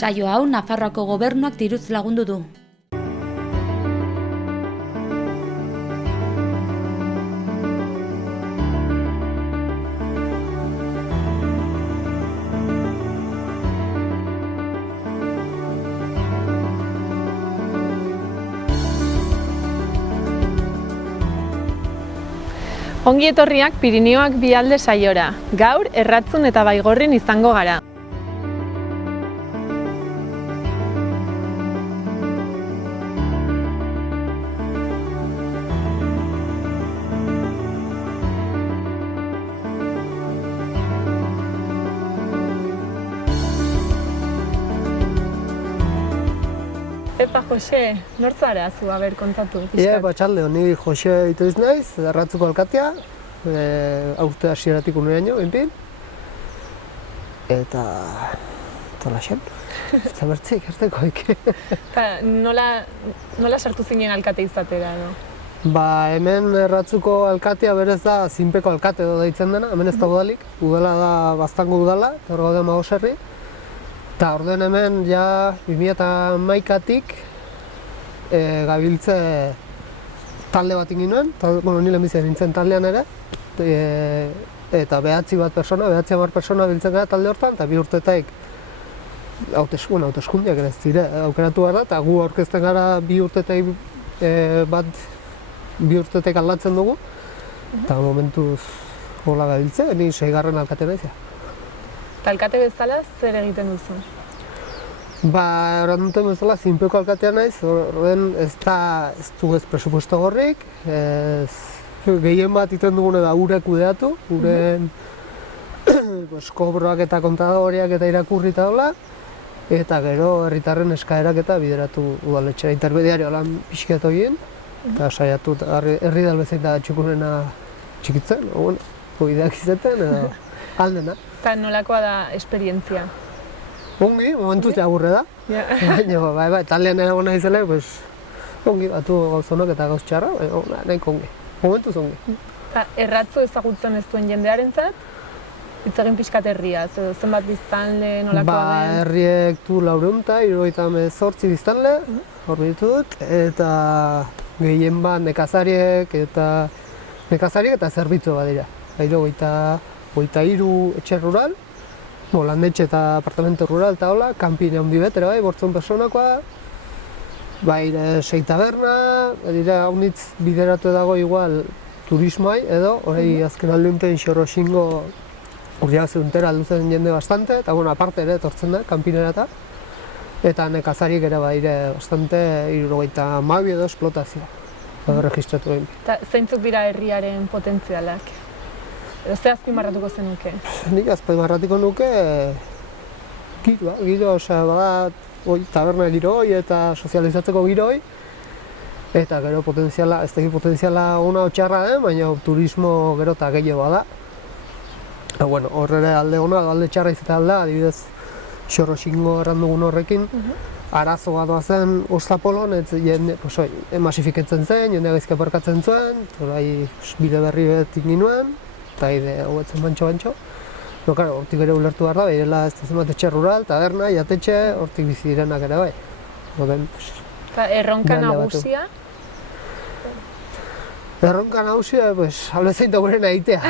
Saio hau Nafarroako gobernuak diruz lagundu du. Ongi etorriak Pirinioak Bialde saiora. Gaur Erratzun eta Baigorrin izango gara. Eta Jose, nor zara zu kontatu? Batxalde, ni Jose itoiz naiz, Erratzuko alkatea, aurte hasieratik uneraino, enpin. Eta tola xen, ez da bertze ikerteko eke. Nola sartu zinen alkate izatera edo? Hemen Erratzuko alkatea berez da zinpeko alkate edo deitzen dena, hemen ez da udalik. Udala da Baztango udala, eta hor gaude Magosherri. Eta orduen hemen ja 2011-tik gabiltze talde bat ingin nuen, ni lehenbizien nintzen taldean ere, eta 9 persona biltzen gara talde hortan, eta 2 urtetaik hauteskundiak ere ez dire, aukeratu gara, eta gu aurkezten gara 2 urtetaik aldatzen dugu, eta momentuz hola gabiltze, ni 6. alkate naizia. Eta alkate bezala zer egiten duzu? Horan duten bezala zinpeko alkatea naiz, horren ez du ez presupuesto gorrik, gehien bat iten dugune da ure kudeatu, uren kobroak eta kontadoriak eta irakurri eta hola, eta gero herritarren eskaerak eta bideratu udaletxera intermediario lan pixkeat horien, eta saiatu herri dalbezein da txukunena txikitzen, ideak izeten edo aldena. Eta nolakoa da esperientzia? Ongi, momentuz jagurre da. Baina, taldean egon nahi zela, ongi, batu gauzonok eta gauz txarra, nahiko ongi. Momentuz ongi. Eta Erratzu ezagutzen ez duen jendearentzat, hitz egin pixkat herriaz, zenbat biztanle, nolakoa den? Herriek du 478 biztanle, hor ditut, eta gehien bat nekazariek eta zerbitzu bat dira. 23 etxe rural, landetxe eta apartamento rural eta hola, kanpine handi betera 800 personakoa, 6 taberna, dira haunitz bideratu dago igual turismoai edo, hori azken aldeunten Xorroxingo urriazeruntera alduzen jende bastante, eta aparte ere etortzen da, kanpinera eta nekazariek ere bastante 72 edo esplotazioa, registratu egin. Eta zeintzuk dira herriaren potentzialak? Ze azpimarratuko zenuke? Nik azpimarratuko nuke giro, taberna giroi eta sozializatzeko giroi, eta gero potentziala, ez teki potentziala una otxarra den, baina turismo gero eta gehiago da. Horrere alde ona, alde txarra izatea alda, adibidez Xorroxingo errandugun horrekin, arazo bat doazen Ostapolon, emasifiketzen zen, jendea gaizka aparkatzen zuen, bide berri bat ingin nuen, eta hauetzen bantxo. Hortik ere ulertu behar da, behirela ez da zenbat etxe rural, taberna, jatetxe, hortik bizi direnak ere bai. Eta erronka nagusia? Erronka nagusia, albezain da gurena egitea.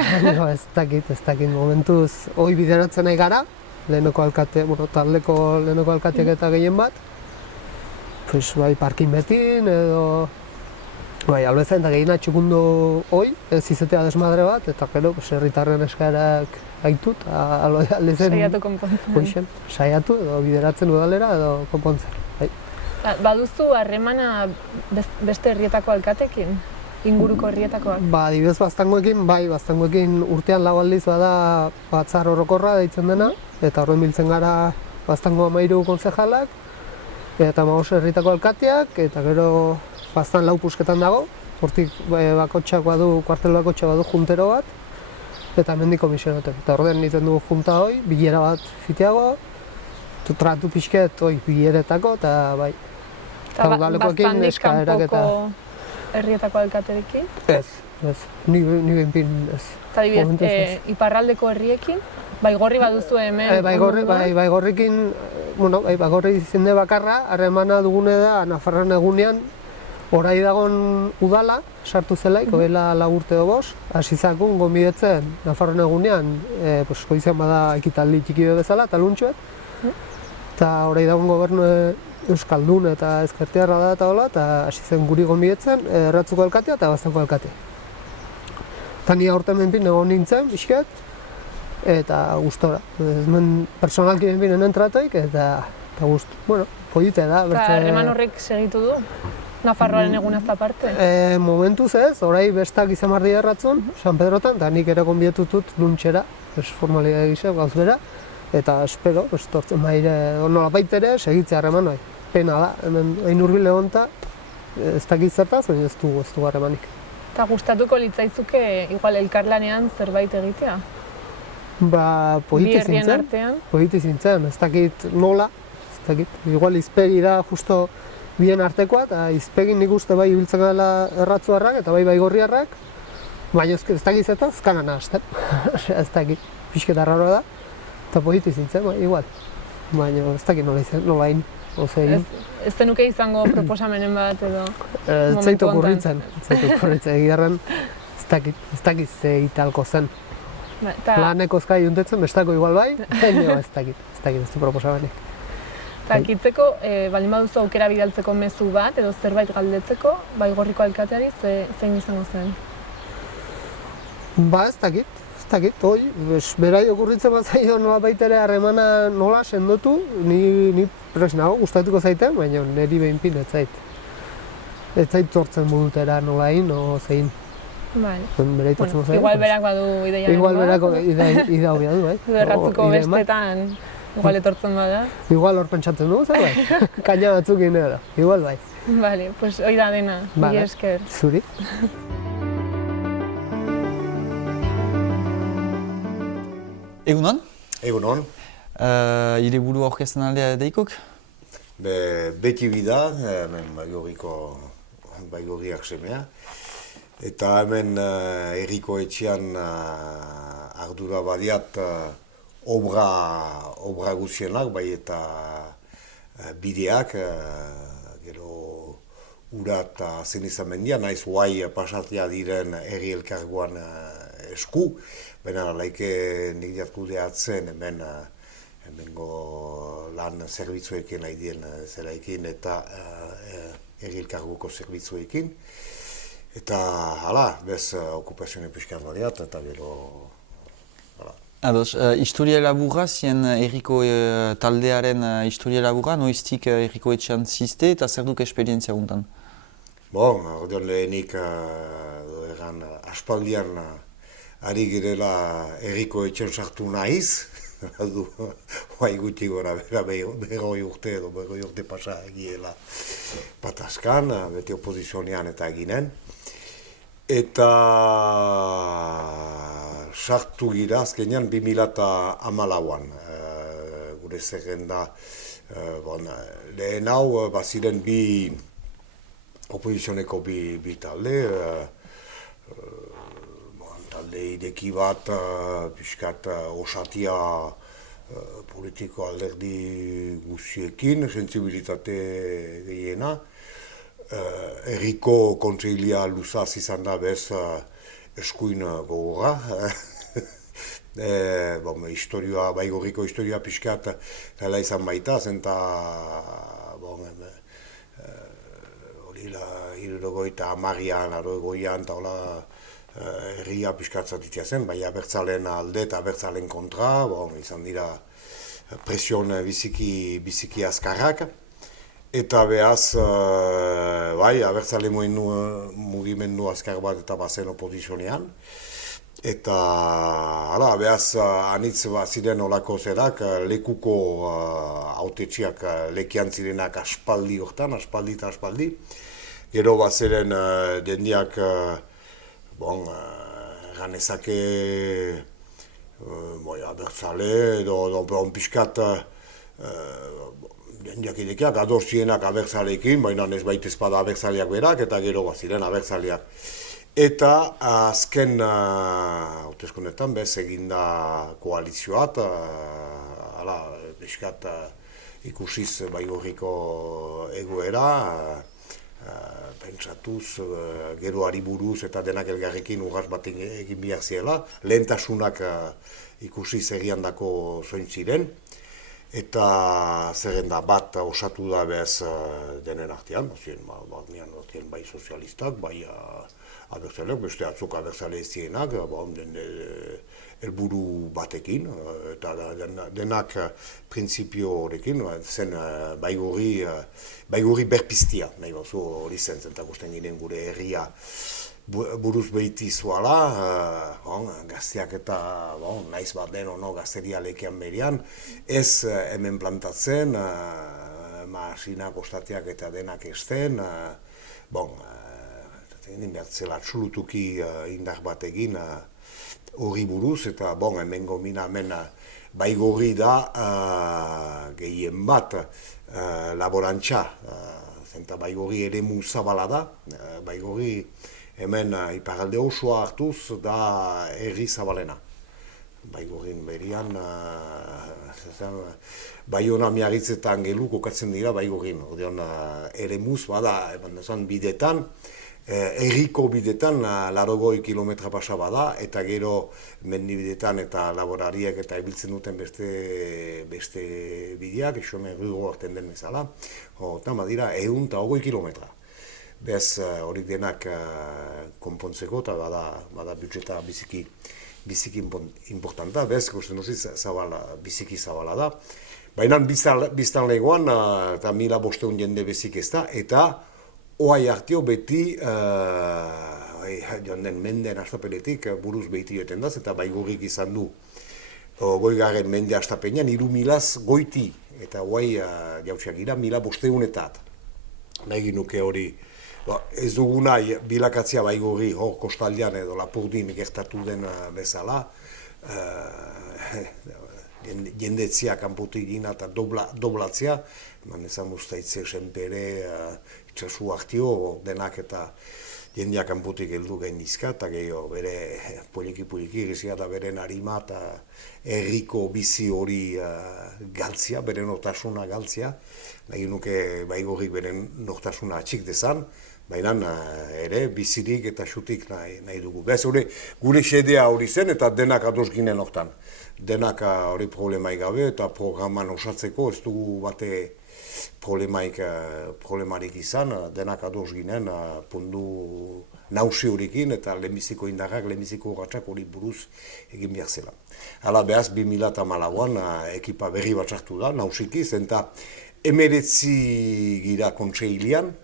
Ez dakit, momentuz hoi bideratzen nahi gara, lehenoko alkate, taldeko lehenoko alkateak eta gehien bat. Parkin betin edo... Albezain da gehiena txukundu hoi, ez izatea desmadre bat, eta gero herritarren eskaerak gaitut, aldezen... Saiatu konpontzen. Saiatu edo bideratzen udalera edo konpontzen. Baduzu harremana beste herrietako alkatekin? Inguruko herrietakoak? Adibidez Baztangoekin urtean 4 aldiz bada batzar orokorra deitzen dena, eta horren biltzen gara Baztango 13 kontzejalak, eta Magosherritako alkateak, eta gero Baztan 4 pusketan dago, hortik bakotxak badu, kuartel bakotxak badu juntero bat, eta hemendik komisionatek. Eta horren egiten dugu junta hoi, bilera bat fiteago, tratu pixket bileretako, eta bai. Eta Baztandik kanpoko herrietako alkaterekin? Ez, ni behinpin ez. Eta adibidez, iparraldeko herriekin? Baigorri baduzu hemen? Baigorrikin bueno, Bagorri izende bakarra, harremana dugune da Nafarroan egunean, orai dagon udala, sartu zelaik, oela 4 urte edo 5, hasi zakun gonbidetzen Nafarroan egunean, goizean bada ekitaldi txiki bezala, taluntxoet, eta orai dagoen gobernu euskaldun eta ezkertiarra da eta hola, eta hasi zen guri gonbidetzen, erratzuko alkatea eta baztanko alkatea. Eta ni aurten benpin egon nintzen, pixket, eta gustora. Hemen personalki benpin enen tratoik, eta gustu. Bueno, polite da. Eta harreman horrek segitu du? Nafarroaren egunaz aparte? Momentuz ez, orai bestak izan barri erratzun, San Pedrotan, eta nik ere gonbietutut luntxera, formalidade gisa, gauz bera, eta espero, tortzen baire, nola baitere, segitzea harreman bai. Pena da, hemen hain hurbil egonta, ez dakit zertaz, baina ez du harremanik. Eta gustatuko litzaizuke, igual elkarlanean zerbait egitea? Ba, politi zintzen, ez dakit nola, ez dakit. Igual izpegi da justo bien artekoa, eta izpegin nik uste bai ibiltzen gala erratzuarrak eta bai Baigorriarrak, baina ez dakit zertaz, kanan hasten. Ez dakit, pixketa raroa da, eta politi zintzen, bai, igual. Baina ez dakit nola hain. Ez zenuke izango proposamenen bat edo ez zaitu okurritzen, egiarren ez dakit ze italko zen. Planeko ezkai juntetzen, bestako igual bai, ez dakit, ez du proposamenik. Eta kitzeko, baldin baduzu aukera bidaltzeko mezu bat edo zerbait galdetzeko, Baigorriko alkateari zein izango zen? Ba ez dakit, hoi, berai okurritzen bat zaio nola baitere harremana nola sendotu, ni presnago gustatuko zaiten, baina niri behinpin ez zait. Ez zait zortzen modutera nola hain, o zein. Igual berak badu ideia. Igual berako idea hobia du, bai. Erratzuko bestetan, igual etortzen bada. Igual hor pentsatzen du, zer bai? Kaina batzukin edo, igual bai. Bale, pues hoi da dena, mila esker. Zuri. Egunon? Egunon. Hire buru aurkezten aldea deikuk? Beti bida, hemen Baigorriak semea. Eta hemen herriko etxean ardura badiat obra guzienak, bai eta bideak, gero ura eta zen izan mendia, naiz guai pasatia diren herri elkargoan esku, baina laike nik diatkudeatzen hemengo lan zerbitzuekin haidien zelaikin eta herri elkargoko zerbitzuekin. Eta, hala, bez okupazioen pixkat badiat, eta gero, hala. Ados, historia laburra, zien herriko taldearen historia laburra, noiztik herriko etxean ziste eta zer duk esperientzia guntan? Bon, ordean lehenik, aspaldian ari girela herriko etxean sartu nahiz, bai guti gora, berroi urte edo berroi urte pasa egiela Patazkan, beti opozizionean eta eginen. Eta sartu gira azkenean 2014an, gure zerrenda, lehen hau baziren opozizioneko bi talde, talde ideki bat, pixkat osatia politiko alderdi guziekin, sensibilitate gehiena. Herriko kontseilia luzaz izan da bez eskuin gogorra. Baigorriko historia pixkat dela izan baita, zenta hirurogeita hamarrean, aroegoian, eta herria pixkat zatitia zen, bai abertzaleen alde eta abertzaleen kontra, izan dira presion biziki azkarrak. Eta behaz, abertzale mugimendu azkar bat eta bazen opozizionean. Eta, behaz, anitz ziren olako zerak, lekuko hautetxiak lekian zirenak aspaldi hortan, aspaldi. Gero baziren dendiak, ganezake, abertzale, edo pixkat, jendeak idekiak, ados zienak abertzaleekin, baina ez baita ezpada abertzaleak berak, eta gero baziren abertzaleak. Eta azken hauteskundetan bez eginda koalizioat, pixkat ikusiz Baigorriko egoera, pentsatuz geroari buruz eta denak elgarrekin urras bat egin behar ziela, lehentasunak ikusiz egiandako zoin ziren, eta zerrenda bat osatu da behaz denen artean, bai sozialistak, bai abertzaleak, beste atzok abertzale zienak, helburu batekin, eta denak printzipio horrekin, zen Baigorri berpiztia, nahi bauzu hori zen, zentakusten ginen gure herria buruz behiti zuala, gazteak eta naiz bat den ono gazteria lekean berian, ez hemen plantatzen, masinak ostateak eta denak esten, bertzela txulutuki indar bat egin hori buruz, eta hemen gomina hemen Baigorri da gehien bat laborantza, zenta Baigorri eremu zabala da, Baigorri hemen iparralde osoa hartuz da herri zabalena. Baigorrin berian, Baiona miarritzetan gelu kokatzen dira Baigorrin. Odean eremuz bada, bidetan, herriko bidetan 80 kilometra pasa bada, eta gero mendibidetan eta laborariak eta ibiltzen duten beste bideak, esome rugo hartzen den bezala, eta badira 120 kilometra. Bez horik denak konpontzeko eta bada budjeta biziki importanta, bez ikusten duziz biziki zabala da. Baina biztan legoan eta 1500 jende bezik ez da, eta oai hartio beti joan den menden astapeletik buruz behiti joeten daz, eta Baigorrik izan du goigarren mende astapenean 3000 goiti, eta oai jautsiak gira 1500-etat. Nahi ginuke hori ez duguna bilakatzia Baigorri hor kostaldean edo Lapurdin gertatu den bezala, jendetzia kanpotik gina eta doblatzea, ezan ustaitze senpere, itxasu hartio, denak eta jendeak kanpotik heldu gainizka, eta gehiago bere poliki gizia da bere harima eta herriko bizi hori galtzia, bere nortasuna galtzia, nahi nuke Baigorrik bere nortasuna atxik dezan, baina ere bizirik eta xutik nahi dugu. Bez gure xedea hori zen eta denak ados ginen hortan. Denak hori problemaik gabe eta programan osatzeko ez dugu bate problemarik izan, denak ados ginen pundu nausi horikin eta lehenbiziko indarrak, lehenbiziko urratsak hori buruz egin behar zela. Hala behaz 2008an ekipa berri bat sartu da, nausikiz, eta 19 gira kontseilian,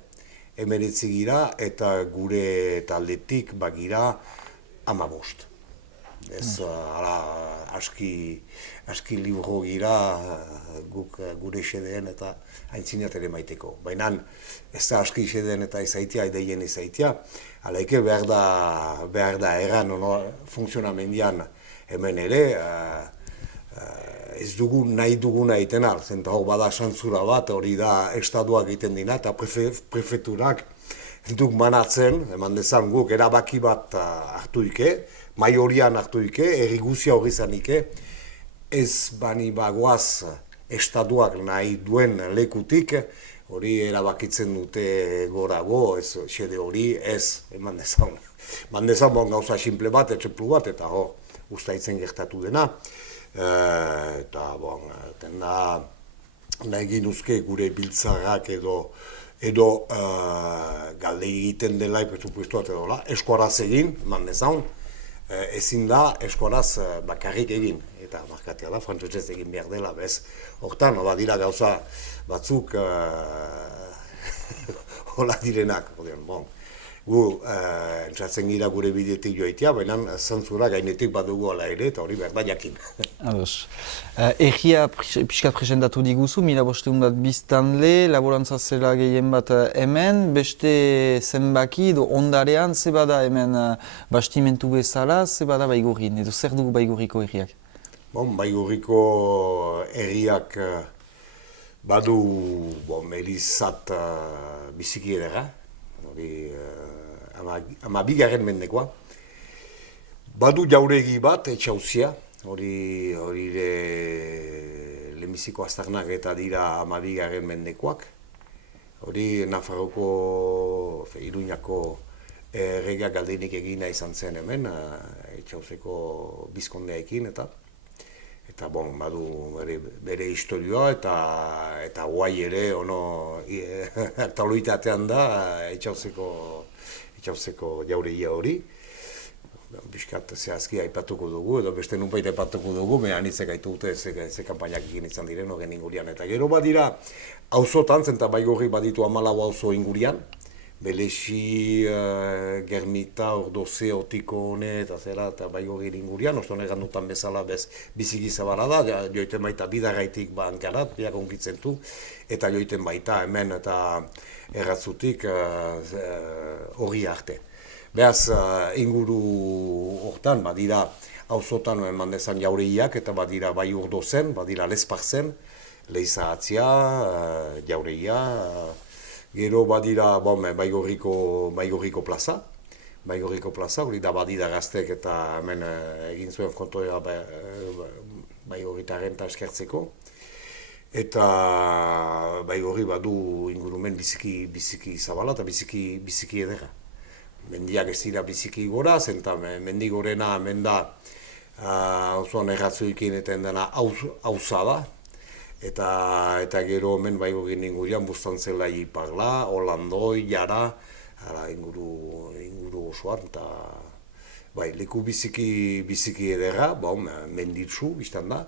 19 gira eta gure taldetik bagira 15. Ez aski libro gira gure xedeen eta aintzinat ere maiteko. Baina ez da aski xedeen eta izaitia, ideien izaitia, alaike behar da erran funtzionamendian hemen ere, ez dugu nahi duguna egiten al, zenta hor bada santzura bat, hori da estaduak egiten dina eta prefeturak duk manatzen, eman dezan guk erabaki bat hartuike, maiorian hartuike, herri guzia hori zanike, ez bani bagoaz estatuak nahi duen lekutik, hori erabakitzen dute gorago, ez xede hori, ez, eman dezan. Eman dezan gauza simple bat, etxeplu bat, eta hor, ustaitzen gertatu dena. Eta, nahi ginuzke gure biltzarrak edo galde egiten dela presupuestoat edo la, eskuaraz egin, eman dezan, ezin da eskuaraz bakarrik egin. Eta markatea da, frantzesez egin behar dela, bez. Hortan, badira gauza batzuk hola direnak. Gu entzatzen gira gure bidetik joaitea, baina zantzura gainetik badugu ala ere, eta hori behar da jakin. Erria pixkat presentatu diguzu, 1500 biztanle, laborantza zela gehien bat hemen, beste zenbaki edo ondarean, ze bada hemen bastimentu bezala, ze bada Baigorrin, edo zer dugu Baigorriko herriak? Baigorriko herriak badu elizat biziki edera, ama bigarren mendekoa. Badu jauregi bat, etxauzia, hori lehenbiziko aztarnak eta dira 12. mendekoak. Hori Nafarroko, Iruñako erregeak galdenik egina izan zen hemen, Etxauzeko bizkondeekin eta badu bere historioa eta guai ere aktualitatean da Etxauzeko jauregia hori. Biskat zehazki aipatuko dugu, edo beste nunbait aipatuko dugu, anitzek gaitu dute ze kanpainak egin izan diren horren ingurian. Eta gero badira, auzotan, zenta Baigorri baditu 14 auzo ingurian, Belexi, Germita, Ordoze, Otikone, eta zera, eta Baigorri ingurian, oston egan dutan bezala biziki zabala da, joiten baita bidarraitik Ankarat, biak onkitzen du, eta joiten baita hemen eta erratzutik hori arte. Beaz, inguru hortan, badira auzotan eman dezan jauregiak, eta badira bai Urdozen, badira Lesparzen, Leizahatzia, jauregia, gero badira Baigorriko plaza, hori da badira gaztek eta hemen egin zuen frontoia Baigorritaren eta eskertzeko. Eta Baigorri badu ingurumen biziki zabala eta biziki edera. Mendiak ez dira biziki gora, zenta mendi gorena hemen da auzoan erratzuikin eten dena auza da. Eta gero hemen Baigorrin ingurian Buztantzela Iparla, Holandoi, Jara, inguru osoan, eta leku biziki edera, menditsu biztan da.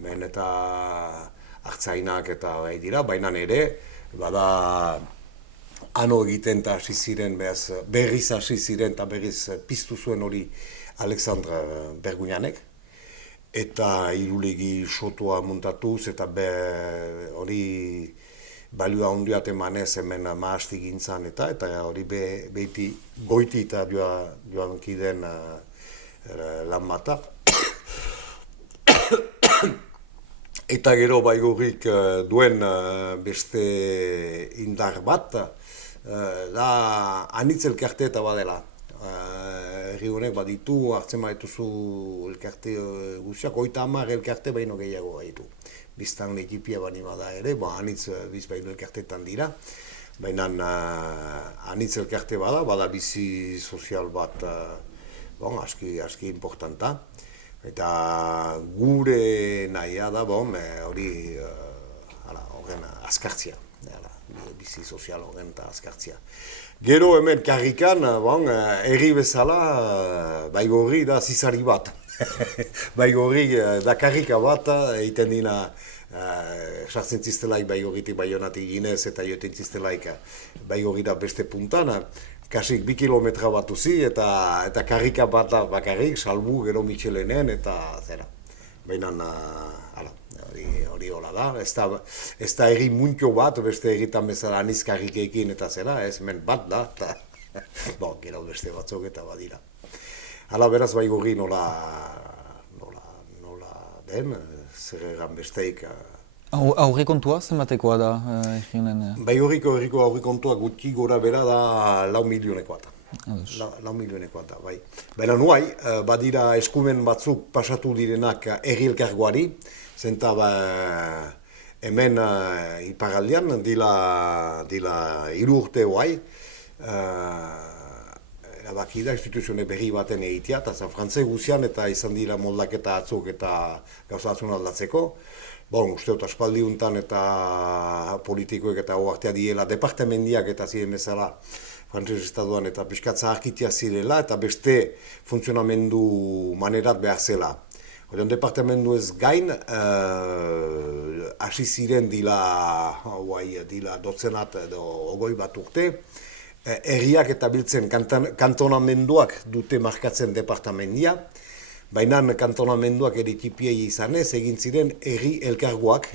Hemen eta hartzainak eta dira, baina ere, bada ano egiten eta hasi ziren, berriz hasi ziren eta berriz piztu zuen hori Alexandre Berguñanek. Eta irulegi sotoa muntatuz eta hori balioa handiat emanez hemen mahasti gintzan eta hori behiti goiti eta joan kiden lan bata. Eta gero Baigorrik duen beste indar bat, da anitz elkarte eta badela. Herri honek baditu, hartzen badituzu elkarte guztiak, 30 elkarte baino gehiago baditu. Biztan ekipia bani bada ere, anitz bizpaino elkartetan dira. Baina anitz elkarte bada bizi sozial bat aski importanta. Eta gure nahia da, hori horren azkartzia, bizi sozial horren eta azkartzia. Gero hemen karrikan, herri bezala, Baigorri da zizari bat. Baigorri da karrika bat, egiten dina, sartzen ziztelaik Baigorritik Baionatik ginez eta joten ziztelaik Baigorri da beste puntan, kasik 2 kilometra bat uzi eta karrika bat bakarrik, salbu gero Michelenen eta zera. Baina, hori hola da, ez da herri muntio bat, beste herritan bezala aniz karrikeekin eta zera, ez hemen bat da, eta gero beste batzuk eta badira. Hala beraz Baigorri nola den, zer egan besteik. Aurrekontua zenbatekoa da eginen? Baigorriko herriko aurrekontua gutxi gora bera da 4 milionekoa da. 4 milionekoa da, bai. Baina nuai, badira eskumen batzuk pasatu direnak herri elkargoari, zenta hemen iparaldean dila 3 urte hoai, erabaki da instituzione berri baten egitea, eta frantze guzian eta izan dira moldaketa atzuk eta gauza atzun aldatzeko. Uste dut aspaldi untan eta politikoek eta oartea diela departamendiak eta ziren bezala frantzes estatuan eta pixkat zaharkitia zirela eta beste funtzionamendu manerat behar zela. Horion departamendu ez gain, hasi ziren dila dozenat edo 20 bat urte, herriak eta biltzen kantonamenduak dute markatzen departamendia, baina kantonamenduak eritipiei izanez, egin ziren herri elkargoak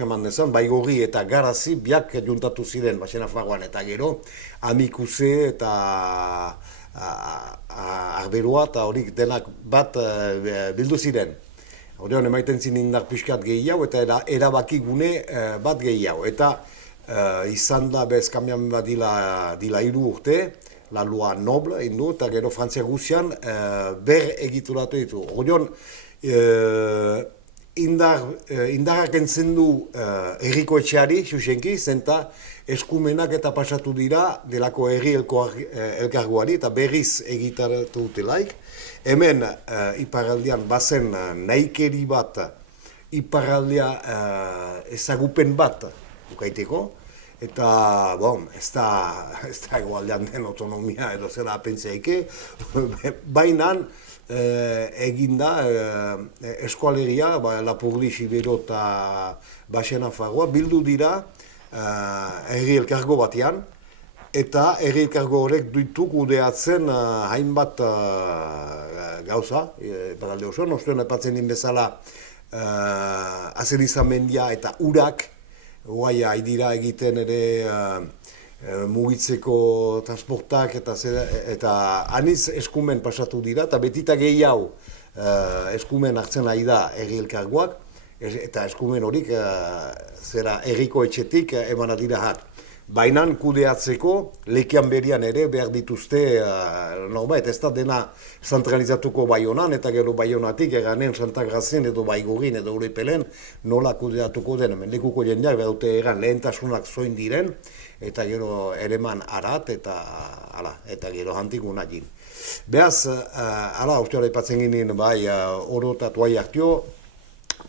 eman dezan, Baigorri eta Garazi biak juntatu ziren, Baxena Farroan eta gero, Amikuze eta Arberoa eta horik denak bat bildu ziren. Horion emaiten zin indar pixkat gehiago eta erabaki gune bat gehiago. Eta izan da bez kambiamen bat dila 3 urte, la loi noble indu, eta gero Frantzia guzian ber egituratu ditu. Horion, indarrak entzen du herriko etxeari, xuxenki, zenta eskumenak eta pasatu dira delako herri elkargoari eta berriz egitaratu dutelaik. Hemen iparraldean bazen nahikeri bat, iparraldea ezagupen bat bukaiteko, eta ez da egoaldean den autonomia edo zera pentsaike, baina eginda eskualeria, Lapurdi, Xibero eta Baxe Nafarroa bildu dira herri elkargo batean, eta herri elkargo horrek duitu kudeatzen hainbat gauza, iparralde osoan, ostuen epatzen din bezala azerizamendia eta urak, guai haidira egiten ere mugitzeko transportak eta aniz eskumen pasatu dira, eta betita gehiago eskumen hartzen ari da herri elkargoak, eta eskumen horik herriko etxetik emana dira hat. Baina kudeatzeko lekian berian ere behar dituzte norbait, ez da dena zentralizatuko Baionan eta gero Baionatik eganen Santa Grazen edo Baigorin edo Urepelen nola kudeatuko den. Lekuko jendeak behar dute egan lehentasunak zoin diren eta gero ereman arat eta gero hantikun agin. Beaz, ustean aipatzen ginen bai orotatu hartio,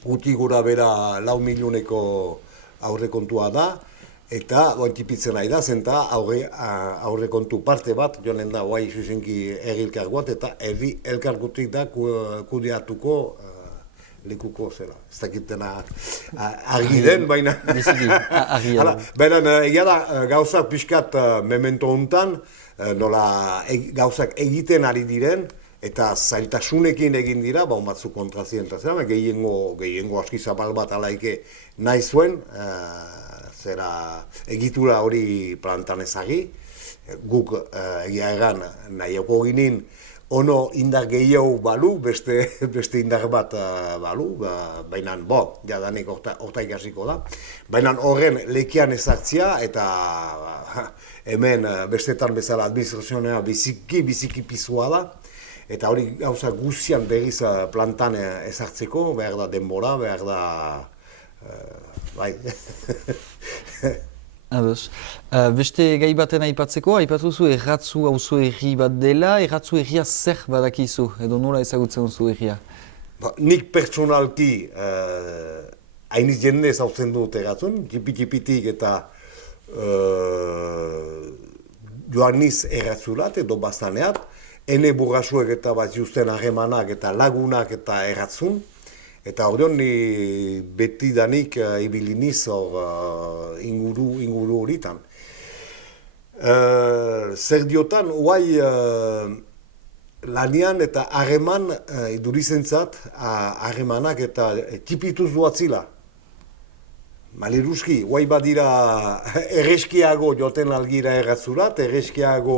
guti gura bera 4 milioneko aurrekontua da, eta tipitzen nahi da, zenta aurrekontu parte bat, joanen da guai zuzenki herri elkargoat, eta herri elkargotik da kudeatuko lekuko zela. Ez dakitena argi den, baina... Baina egia da gauzak pixkat memento hontan, nola gauzak egiten ari diren, eta zailtasunekin egin dira, batzuk kontrazien eta zera, gehiengo aski zabal bat alaike nahi zuen, zera egitura hori plantan ezagi, guk egia egan nahioko ginen ono indar gehiago balu, beste indar bat balu, baina jadanik horta ikasiko da. Baina horren lekian ezartzia eta hemen bestetan bezala administrazioa biziki pizua da, eta hori gauza guztian berriz plantan ezartzeko, behar da denbora, behar da... bai. Ados. Beste gai baten aipatzeko, aipatuzu erratzu auzo herri bat dela, erratzu herria zer badakizu, edo nola ezagutzen duzu herria? Nik pertsonalki hainiz jende ezautzen dut erratzun, tipitik eta joaniz erratzurat edo bastaneat, ene burrasuek eta bat justen harremanak eta lagunak eta erratzun, eta ordeon ni beti danik ibiliniz inguru horitan. Zer diotan, guai lanian eta harreman idurizentzat harremanak eta tipituz duatzila. Maliruski, guai badira erreskiago joten algira erratzurat, erreskiago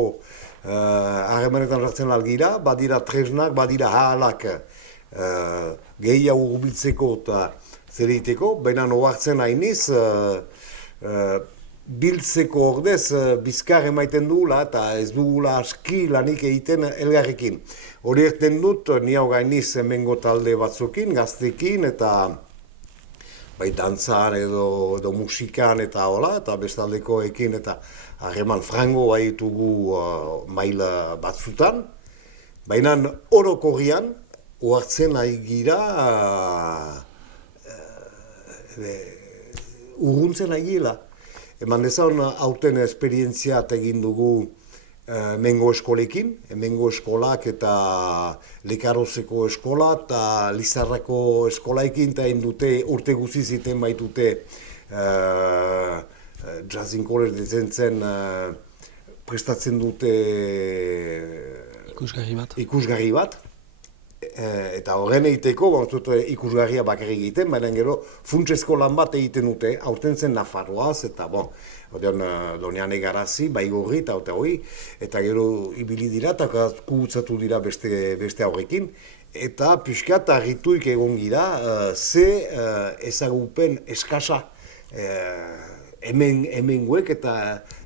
harremanetan sartzen algira, badira tresnak, badira halak, gehiago gubiltzeko eta zer egiteko, baina ohartzen hainiz, biltzeko ordez bizkar emaiten dugula eta ez dugula aski lanik egiten elgarrekin. Hori erten dut, ni hau gainiz hemengo talde batzukin, gaztekin eta bai dantzan edo musikan eta hola, eta bestaldekoekin eta harreman frango baitugu maila batzutan, baina orokorrian ohartzen nahi gira, urruntzen nahi gila. Eman dezan hauten esperientziat egin dugu hemengo eskolekin, hemengo eskolak eta Lekarozeko eskola eta Lizarrako eskolaikin, eta dute urte guziz iten baitute Jazzin College dezentzen prestatzen dute ikusgarri bat. Eta horren egiteko, ikusgarria bakarrik egiten, baina gero funtsezko lan bat egiten dute, aurten zen Nafarroaz, eta Doniane Garazi, Baigorri eta hori, eta gero ibili dira eta kubutzatu dira beste aurrekin, eta pixkat harrituik egon gira, ze ezagupen eskasa hemengoek eta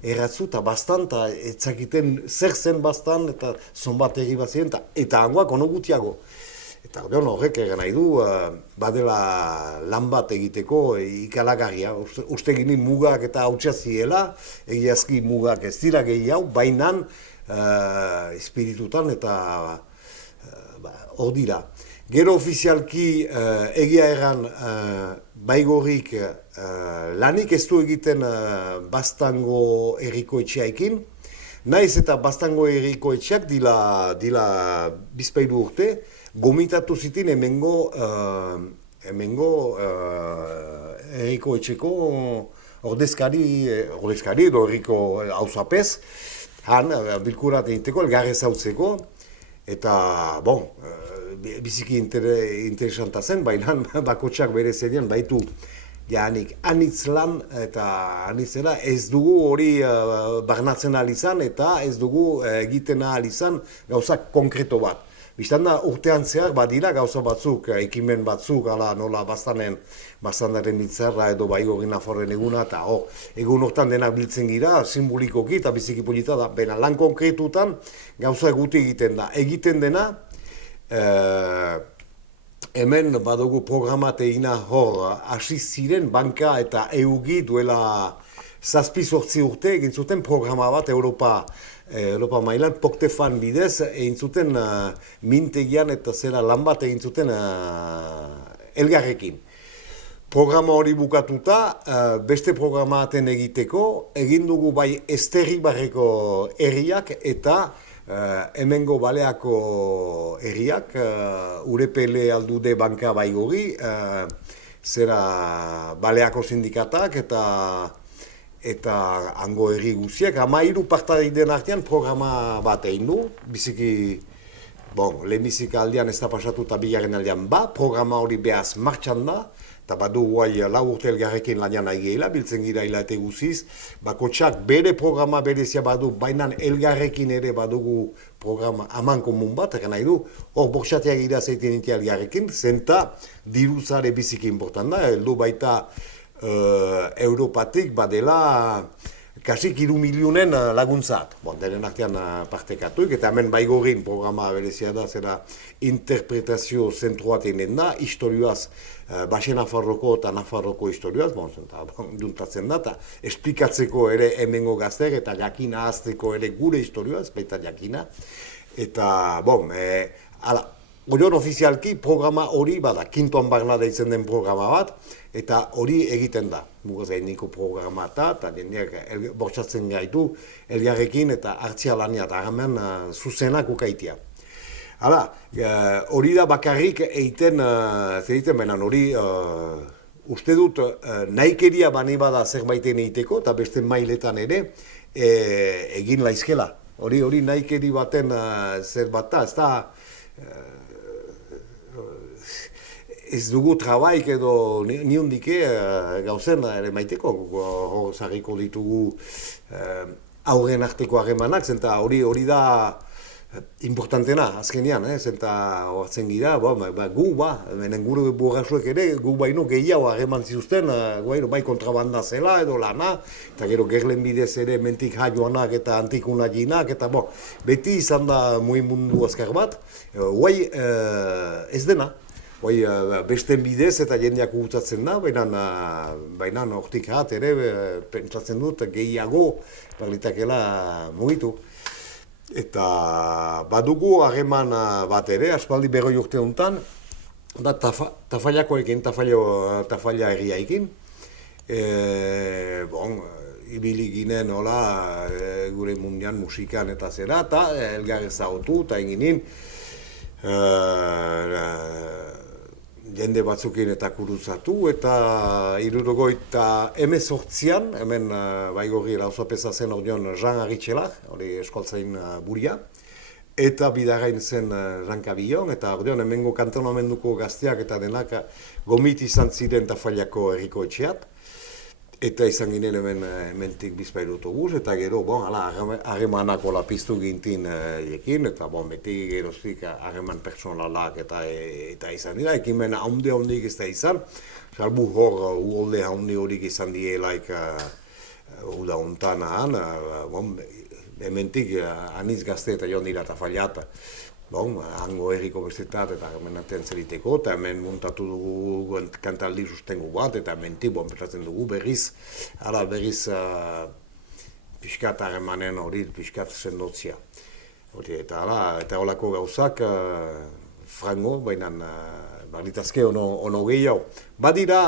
erratzu eta bastan, eta etzakiten zer zen bastan, eta zonbat egi bat ziren, eta hangoak ono gutiago. Eta ordeon horrek egan nahi du, badela lan bat egiteko ikalagarria. Uste gini mugak eta hautsa ziela, egiazki mugak ez dira gehi hau, bainan espiritutan eta hor dira. Gero ofizialki egia egan Baigorrik lanik ez du egiten Baztango herriko etxeaekin. Naiz eta Baztango herriko etxeak dila bizpairu urte, gomitatu zitin hemengo herriko etxeko ordezkari edo herriko auzapez, han bilkurat egiteko, elgarre zautzeko, eta, bon, biziki interesanta zen, baina bakotxak bere zerian baitu janik anitz lan eta anitzera ez dugu hori barnatzen ahal izan eta ez dugu egiten ahal izan gauza konkreto bat. Biztanda urtean zehar badira gauza batzuk, ekimen batzuk, ala nola Baztanaren hitzarra edo Baigorri Nafarroaren eguna, eta egun hortan denak biltzen gira, simbolikoki eta biziki polita da, baina lan konkretutan gauza guti egiten da. Egiten dena, hemen badugu programateina hor, hasi ziren banka eta EUGI duela 7-8 urte egin zuten programa bat Europa mailan, Poktefan bidez, egin zuten mintegian eta zera lan bat egin zuten elgarrekin. Programa hori bukatuta, beste programaten egiteko, egin dugu bai Esterribarreko herriak eta hemengo Baleako herriak, Urepele aldude banka Baigorri, zera Baleako sindikatak eta hango herri guziak, 13 partaideen artean programa bat egin du, biziki, bon, lehenbizik aldean ez da pasatu eta bigarren aldean programa hori behaz martxan da, eta badu guai 4 urte elgarrekin lanian nahi gehila, biltzen gira hilate guziz, bakotxak bere programa berezia badu, baina elgarrekin ere badugu programa aman komun bat, egan nahi du, hor bortxatea gira zeiten intia elgarrekin, zenta diruzare biziki important da, heldu baita Europatik badela kasik 3 milionen laguntzat. Bon, denen artean partekatuik, eta hemen Baigorrin programa berezia da, zera interpretazio zentroa tenen da, historioaz, Baxe Nafarroko eta Nafarroko historioaz, juntatzen da, eta esplikatzeko ere hemengo gazteak, eta jakina azteko ere gure historioaz, baita jakina. Eta, bon, Orion ofizialki programa hori bada, Kintoan barna deitzen den programa bat, eta hori egiten da. Mugaz gainiko programa eta jendeak bortxatzen gaitu elgarrekin eta hartzia lania eta hemen zuzenak ukaitia. Hala, hori da bakarrik egiten, benen hori uste dut nahikeria bani bada zerbaiten egiteko eta beste mailetan ere egin laizkela. Hori nahikeri baten zer bat da, ez da ez dugu trabaik edo niondike gauzen ere maiteko, zarriko ditugu aurren arteko harremanak, zenta hori da importantena azkenean, zenta hartzen gira, gu, menen gure borrasuek ere, gu baino gehiago harreman zituzten, bai kontrabanda zela edo lana, eta gero gerlen bidez ere mentik jaioanak eta antikunak jinak, eta beti izan da mugimendu azkar bat, guai ez dena. Besten bidez eta jendeak gutzatzen da, baina hortik hat ere pentsatzen dut gehiago berlitakela mugitu. Eta badugu harreman bat ere, aspaldi 20 urte honetan, da Tafailakoekin, Tafaila herriaekin. Ibili ginen hola gure mundian musikan eta zera, eta elgarre zahotu eta eginin jende batzukin eta kurutzatu, eta 1978an, hemen Baigorri auzapeza zen ordeon Jean Aritxelak, hori eskoltzain buria, eta bidarrain zen Jean Cabillon, eta ordeon hemengo kantonamenduko gazteak eta denak gomit izan ziren Tafailako herriko etxeat, eta izan ginen hementik bizpairu autobus, eta gero, harremanak piztu gintin ekin, eta beti geroztik harreman personalak eta izan dira, ekimen haundik ez da izan, salbu hor uholde haundi horik izan dielaik uda hontan hementik anitz gazte eta joan dira Tafailata. Bon, hango herriko bestetat eta hemen artean zeriteko, eta hemen montatu dugu kantaldi sustengu bat, eta hementik pensatzen dugu berriz pixkat harremanen hori, pixkat sendotzia. Eta holako gauzak frango, baina balitazke ono gehiago. Badira,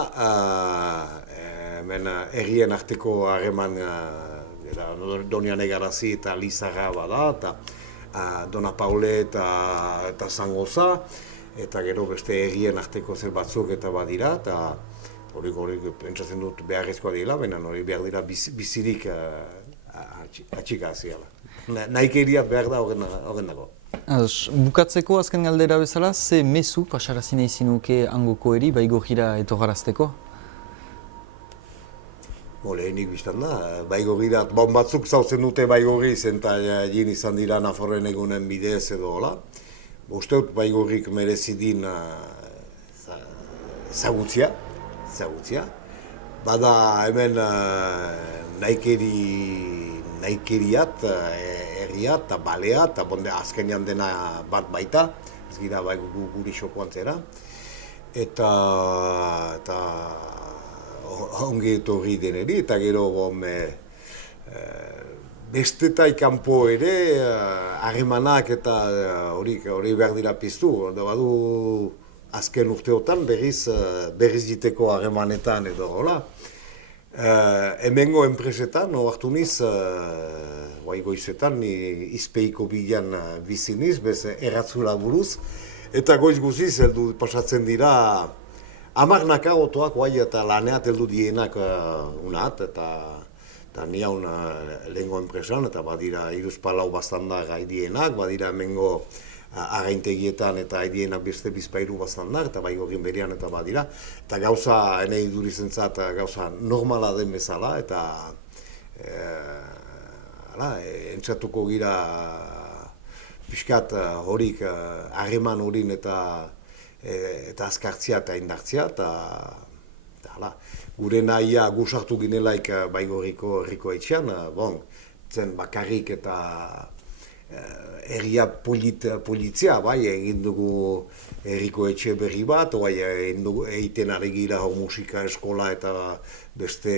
hemen herrien arteko harreman Donian Egarazi eta Lizarra bada, eta Dona Paule eta Zangoza, eta gero beste herrien arteko zer batzuk eta badira, eta hori pentsatzen dut beharrezkoa dira, baina hori behar dira bizirik atxika haziala. Nahikeriat behar da horren dago. Bukatzeko azken galdera bezala, ze mezu pasarazi nahi zinuke hangoko eri Baigorrira etorrarazteko? Lehenik biztan da, Baigorrirat, batzuk zautzen dute Baigorriz eta jin izan dira Nafarroen egunen bidez edo hola. Uste dut Baigorrik merezidin ezagutzia. Bada hemen nahikeriat, herriat eta balea, eta azkenean dena bat baita, ez gira guri xokoan zera. Eta ongi etorri deneri, eta gero bestetai kanpo ere harremanak eta hori behar dira piztu. Badu azken urteotan berriz diteko harremanetan edo hola. Hemengo enpresetan, hartu niz, goizetan, izpeiko bilan biziniz, bez erratzula buruz, eta goiz guziz heldu pasatzen dira hamarnaka otoak eta laneat heldu dienak unat, eta ni haun lehengo enpresan, eta badira iruzpalau bastandar haidienak, badira hemengo againtegietan eta haidienak beste bizpairu bastandar, eta Baigorrin berian eta badira. Eta gauza, enei durizentzat, gauza normala den bezala, eta entzatuko gira pixkat horik, harreman horin eta azkartzia eta indartzia, eta gure nahia gusartu ginelaik Baigorriko herriko etxean, zen bakarrik eta herria politzia, egin dugu herriko etxe berri bat, egiten ari gira musika eskola eta beste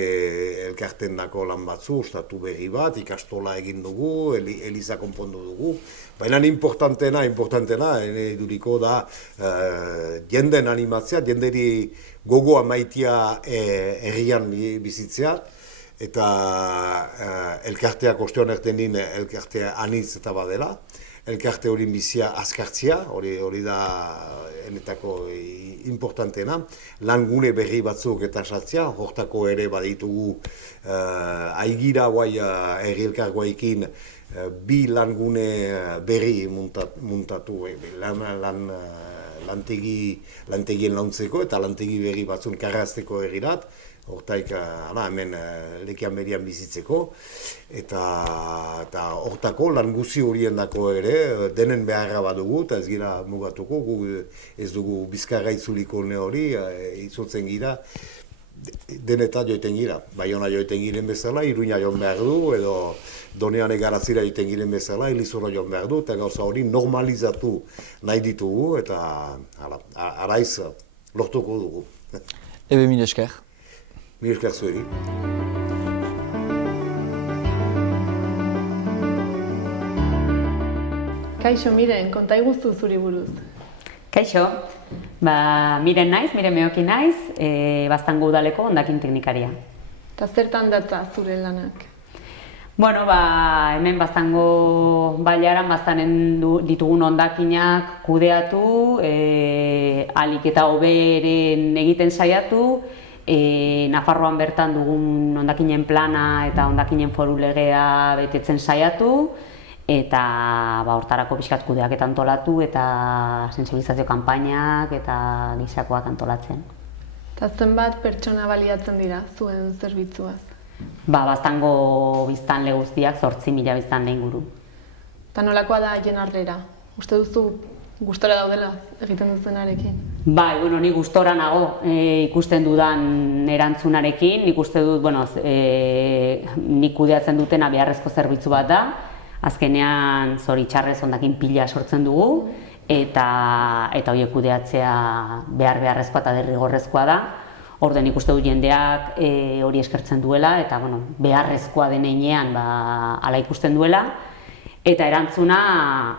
elkarten dako lan batzu, ostatu berri bat, ikastola egin dugu, eliza konpondu dugu. Baina importantena, eduriko da jenden animatzea, jenderi gogoa maitia herrian bizitzea, eta elkartea kostion erten din elkartea anitz eta badela. Elkarte hori bizia azkartzia, hori da enetako importantena. Langune berri batzuk eta sartzea, hortako ere baditugu aigira herri elkargoekin bi langune berri muntatu, lantegien launtzeko eta lantegi berri batzun karrazteko herrirat. Hortaik hemen lekian berian bizitzeko, eta hortako lan guzi horien dako ere denen beharra badugu, eta ez gira mugatuko, ez dugu bizkarra itzuliko ne hori, itzutzen gira, denetan joiten gira. Baiona joiten giren bezala, Iruña joan behar du, edo Donian Egaratzira joiten giren bezala, Elizora joan behar du, eta gauza hori normalizatu nahi ditugu, eta araiz lortuko dugu. Ebe mil esker. Mil esker zueri. Kaixo, Miren, konta iguzu zuri buruz. Kaixo, Miren Meoki naiz, Baztango udaleko hondakin teknikaria. Eta zertan datza zure lanak? Hemen Baztango bailaran baztanen ditugun hondakinak kudeatu, ahalik eta hoberen egiten saiatu, Nafarroan bertan dugun hondakinen plana eta hondakinen foru legea betetzen saiatu, eta hortarako pixkat kudeak antolatu eta sensibilizazio kanpainak eta gizakoak antolatzen. Eta zenbat pertsona baliatzen dira zuen zerbitzuaz? Baztango biztanle guztiak 8.000 biztanle inguru. Eta nolakoa da jenarrera? Uste duzu gustora daudela egiten duzunarekin? Ni gustora nago ikusten dudan erantzunarekin, nik uste dut nik kudeatzen dutena beharrezko zerbitzu bat da, azkenean zoritxarrez hondakin pila sortzen dugu, eta horiek kudeatzea beharrezkoa eta derrigorrezkoa da. Orden ikuste du jendeak hori eskertzen duela, eta beharrezkoa den heinean hala ikusten duela, eta erantzuna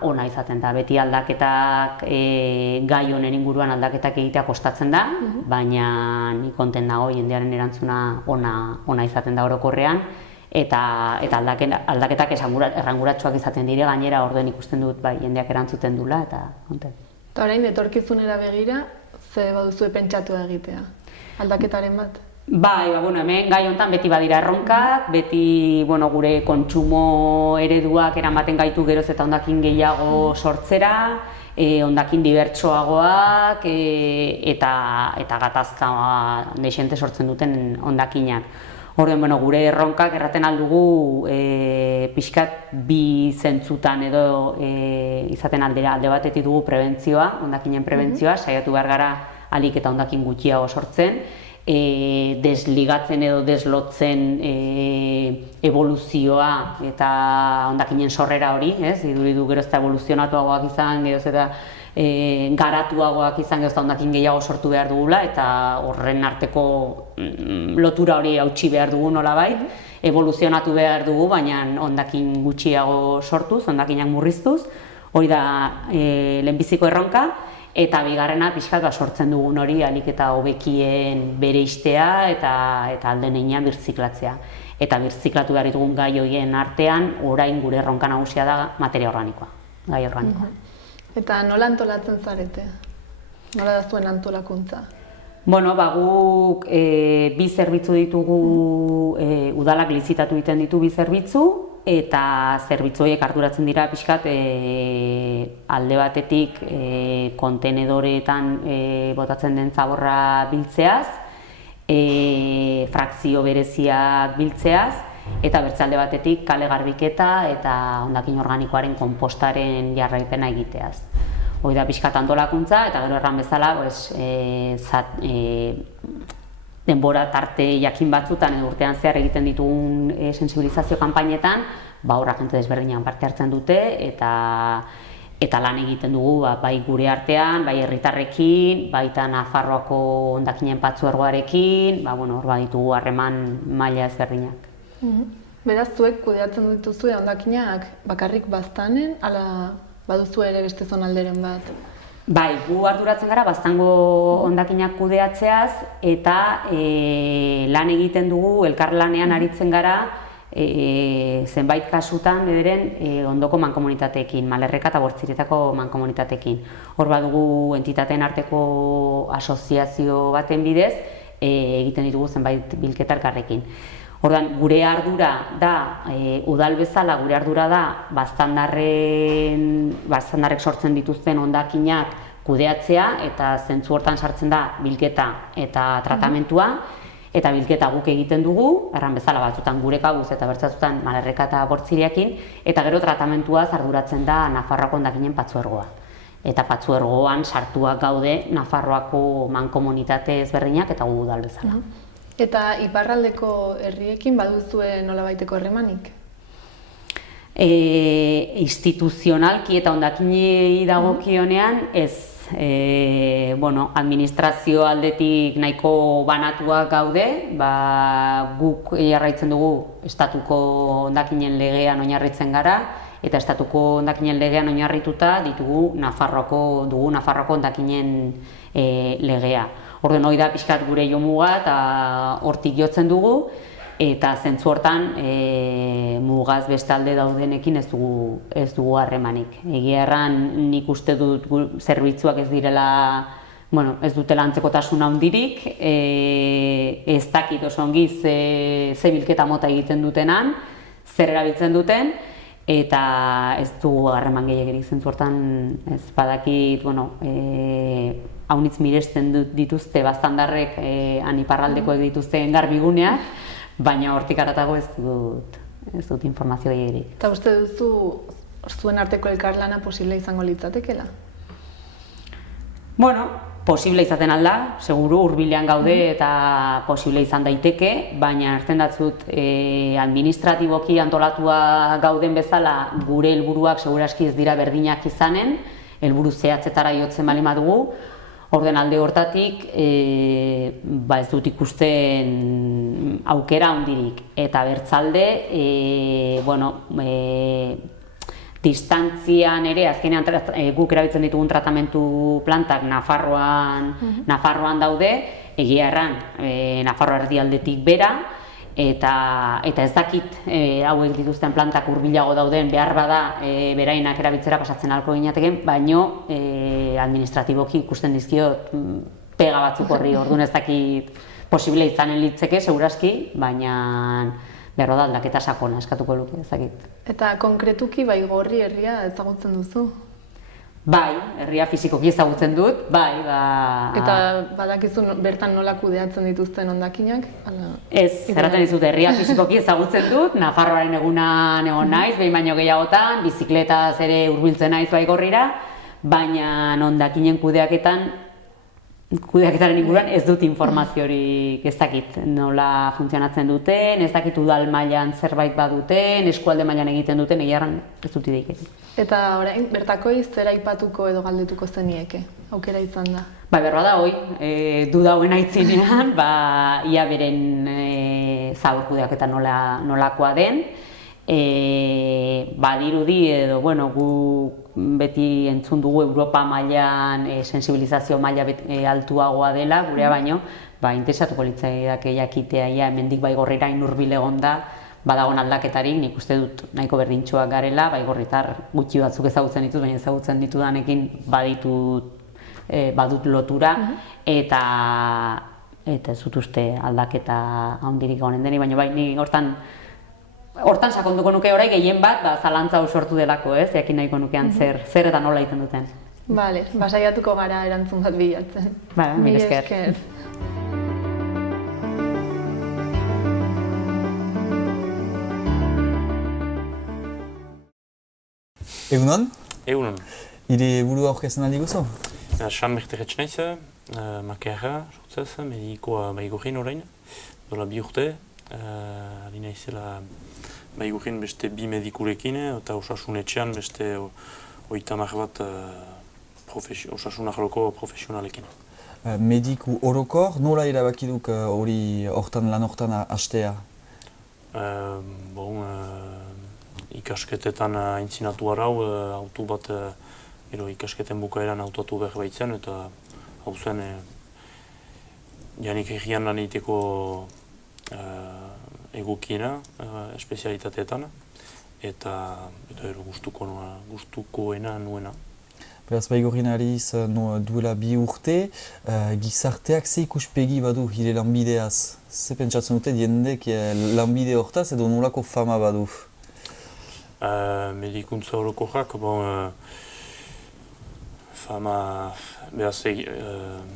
ona izaten da. Beti aldaketak, gai honen inguruan aldaketak egitea kostatzen da, baina ni konten dago jendearen erantzuna ona izaten da orokorrean, eta aldaketak erranguratsuak izaten dire, gainera orden ikusten dut jendeak erantzuten dula, eta konten. Eta orain, etorkizunera begira, ze baduzue pentsatu egitea? Aldaketaren bat? Bai, hemen gai honetan beti badira erronkak, beti gure kontsumo ereduak eramaten gaitu geroz eta hondakin gehiago sortzera, hondakin dibertsoagoak eta gatazka dexente sortzen duten hondakinak. Orduan, gure erronkak erraten aldugu pixkat bi zentzutan edo izaten alde batetik dugu prebentzioa, hondakinen prebentzioa, saiatu behar gara alik eta hondakin gutxiago sortzen, desligatzen edo deslotzen evoluzioa eta hondakinen sorrera hori, iduridu geroz eta evoluzionatuagoak izan, geroz eta garatuagoak izan, geroz eta hondakin gehiago sortu behar dugula, eta horren arteko lotura hori hautsi behar dugu nolabait, evoluzionatu behar dugu, baina hondakin gutxiago sortuz, hondakinak murriztuz, hori da lehenbiziko erronka. Eta bigarrena pixkat sortzen dugun hori ahalik eta hobekien bereiztea eta alden heinean birziklatzea. Eta birziklatu behar ditugun gai horien artean, orain gure erronka nagusia da materia organikoa, gai organikoa. Eta nola antolatzen zarete? Nola da zuen antolakuntza? Guk bi zerbitzu ditugu, udalak lizitatu egiten ditu bi zerbitzu, eta zerbitzu horiek arduratzen dira pixkat alde batetik kontenedoreetan botatzen den zaborra biltzeaz, frakzio bereziak biltzeaz, eta bertze alde batetik kale garbiketa eta hondakin organikoaren konpostaren jarraipena egiteaz. Hori da pixkat antolakuntza, eta gero erran bezala denbora tarte jakin batzutan edo urtean zehar egiten ditugun sensibilizazio kanpainetan, hor agente desberdinean parte hartzen dute eta lan egiten dugu bai gure artean, bai herritarrekin, baita Nafarroako hondakinen patzuergoarekin, hor baditugu harreman maila ezberdinak. Beraz, zuek kudeatzen dituzue hondakinak bakarrik baztanen, ala baduzu ere beste zonalderen bat? Bai, gu arduratzen gara baztango hondakinak kudeatzeaz eta lan egiten dugu, elkarlanean aritzen gara zenbait kasutan bederen ondoko mankomunitateekin, Malerreka eta Bortziretako mankomunitateekin. Hor badugu entitateen arteko asoziazio baten bidez egiten ditugu zenbait bilketa elkarrekin. Orduan, gure ardura da, udal bezala gure ardura da baztandarrek sortzen dituzten hondakinak kudeatzea eta zentzu hortan sartzen da bilketa eta tratamentua, eta bilketa guk egiten dugu, erran bezala batzutan gure kabuz eta bertzatzutan Malerreka eta Bortziriakin, eta gero tratamentuaz arduratzen da Nafarroako hondakinen patzuergoa. Eta patzuergoan sartuak gaude Nafarroako mankomunitate ezberdinak eta gu udal bezala. Eta iparraldeko herriekin baduzue nolabaiteko harremanik? Instituzionalki eta hondakinei dagokionean ez. Administrazio aldetik nahiko banatuak gaude, guk jarraitzen dugu estatuko hondakinen legean oinarritzen gara, eta estatuko hondakinen legean oinarrituta ditugu Nafarroako hondakinen legea. Orduan hori da pixkat gure jomuga eta hortik jotzen dugu, eta zentzu hortan mugaz bestalde daudenekin ez dugu harremanik. Egia erran nik uste dut zerbitzuak ez direla, ez dutela antzekotasun handirik, ez dakit oso ongi ze bilketa mota egiten dutenan, zer erabiltzen duten, eta ez dugu harreman gehiagirik zentzu hortan ez badakit, haunitz miresten dituzte baztandarrek iparraldekoek dituzten garbiguneak, baina hortik haratago ez dut informazio gehiagirik. Eta uste duzu zuen arteko elkarlana posible izango litzatekeela? posible izaten alda, seguru hurbilean gaude eta posible izan daiteke, baina hartzen datzut administratiboki antolatua gauden bezala gure helburuak seguraski ez dira berdinak izanen, helburu zehatzetara jotzen bali badugu, orden alde hortatik ez dut ikusten aukera handirik. Eta bertzalde, distantzian ere, azkenean guk erabiltzen ditugun tratamentu plantak Nafarroan daude, egia erran, Nafarroa erdialdetik bera, eta ez dakit hauek dituzten plantak hurbilago dauden behar bada berainak erabiltzera pasatzen ahalko ginateken, baino administratiboki ikusten dizkiot pega batzuk horri, orduan ez dakit posible izanen litzeke, seguraski, baina behar da aldaketa sakona eskatuko luke, ez dakit. Eta konkretuki Baigorri herria ezagutzen duzu? Bai, herria fisikoki ezagutzen dut, bai, Eta badakizu bertan nola kudeatzen dituzten hondakinak? Ez, zerraten dizut, herria fisikoki ezagutzen dut, Nafarroaren egunan egon naiz, behin baino gehiagotan, bizikletaz ere hurbiltzen naiz Baigorrira, baina hondakinen kudeaketaren inguruan ez dut informaziorik, ez dakit nola funtzionatzen duten, ez dakit udal mailan zerbait baduten, eskualde mailan egiten duten, egiarran ez dut ideiketik. Eta orain, bertakoi zer aipatuko edo galdetuko zenieke, aukera izan da? Berroa da, duda hoen aitzinean, ia beren zabor kudeaketa nolakoa den, badirudi edo, gu beti entzun dugu Europa mailan sensibilizazio maila altuagoa dela, gurea baino, interesatuko litzaidake jakitea ia hemendik Baigorrira hurbil egonda, badagon aldaketarik, nik uste dut nahiko berdintsuak garela, Baigorritar gutxi batzuk ezagutzen ditut, baina ezagutzen ditudanekin badut lotura, eta ez dut uste aldaketa handirik egonen deni, baina bai, hortan sakonduko nuke orai gehien bat, zalantza hau sortu delako, ez? Jakin nahiko nukean zer eta nola egiten duten. Bale, saiatuko gara erantzun bat bilatzen. Mil esker. Egunon? Egunon. Ire burua aurkezten aldi guzu? San Berteretz naiz, makerra, sortzez, medikoa Baigorrin orain, dola 2 urte. Ari naizela Baigorrin beste 2 medikurekin eta osasunetxean beste 30 bat osasun arloko profesionalekin. Mediku orokor, nola erabakiduk hori lan hortan hastea? Ikasketetan aintzinatu arau, auto bat ikasketen bukaeran autoatu behar baitzen, eta hau zen janik egian lan egiteko egokiena, espezialitateetan, eta gustukoena nuena. Beraz, Baigorrin ariz duela 2 urte, gizarteak ze ikuspegi badu hire lanbideaz? Ze pentsatzen dute diendek lanbide hortaz edo nolako fama badu? Medikuntza orokorrak, fama, behaz,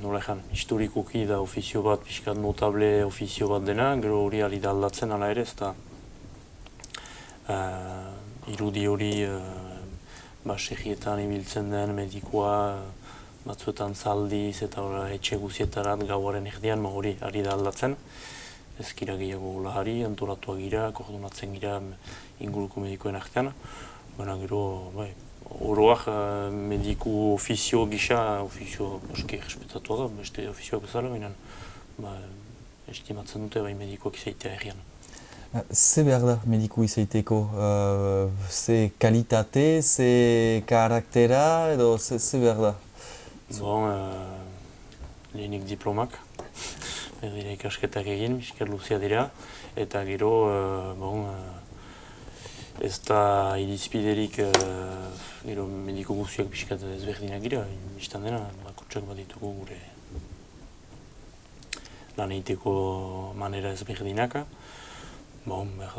nola ezan, historikoki da ofizio bat, pixkat notable ofizio bat dena, gero hori ari da aldatzen ala ere, eta irudi hori segietan ibiltzen den medikoa, batzuetan zaldiz eta etxe guzietarat gauaren erdian, hori ari da aldatzen. Ez gira gehiago lahari, antolatuak gira, koordonatzen gira inguruko medikoen artean. Baina gero, oroak mediku ofizio gisa, ofizio baski respetatua da, beste ofizioak bezala, baina estimatzen dute medikoak izaitea errian. Ze behar da mediku izaiteko? Ze kalitate, ze karaktera edo ze behar da? Lehenik diplomak, berdira ikasketak egin, bizkar luzea dira, eta gero ez da irizpiderik mediko guztiak bizkat ezberdinak gira, biztan dena, bakotxak bat ditugu gure lan egiteko manera ezberdinaka. Behar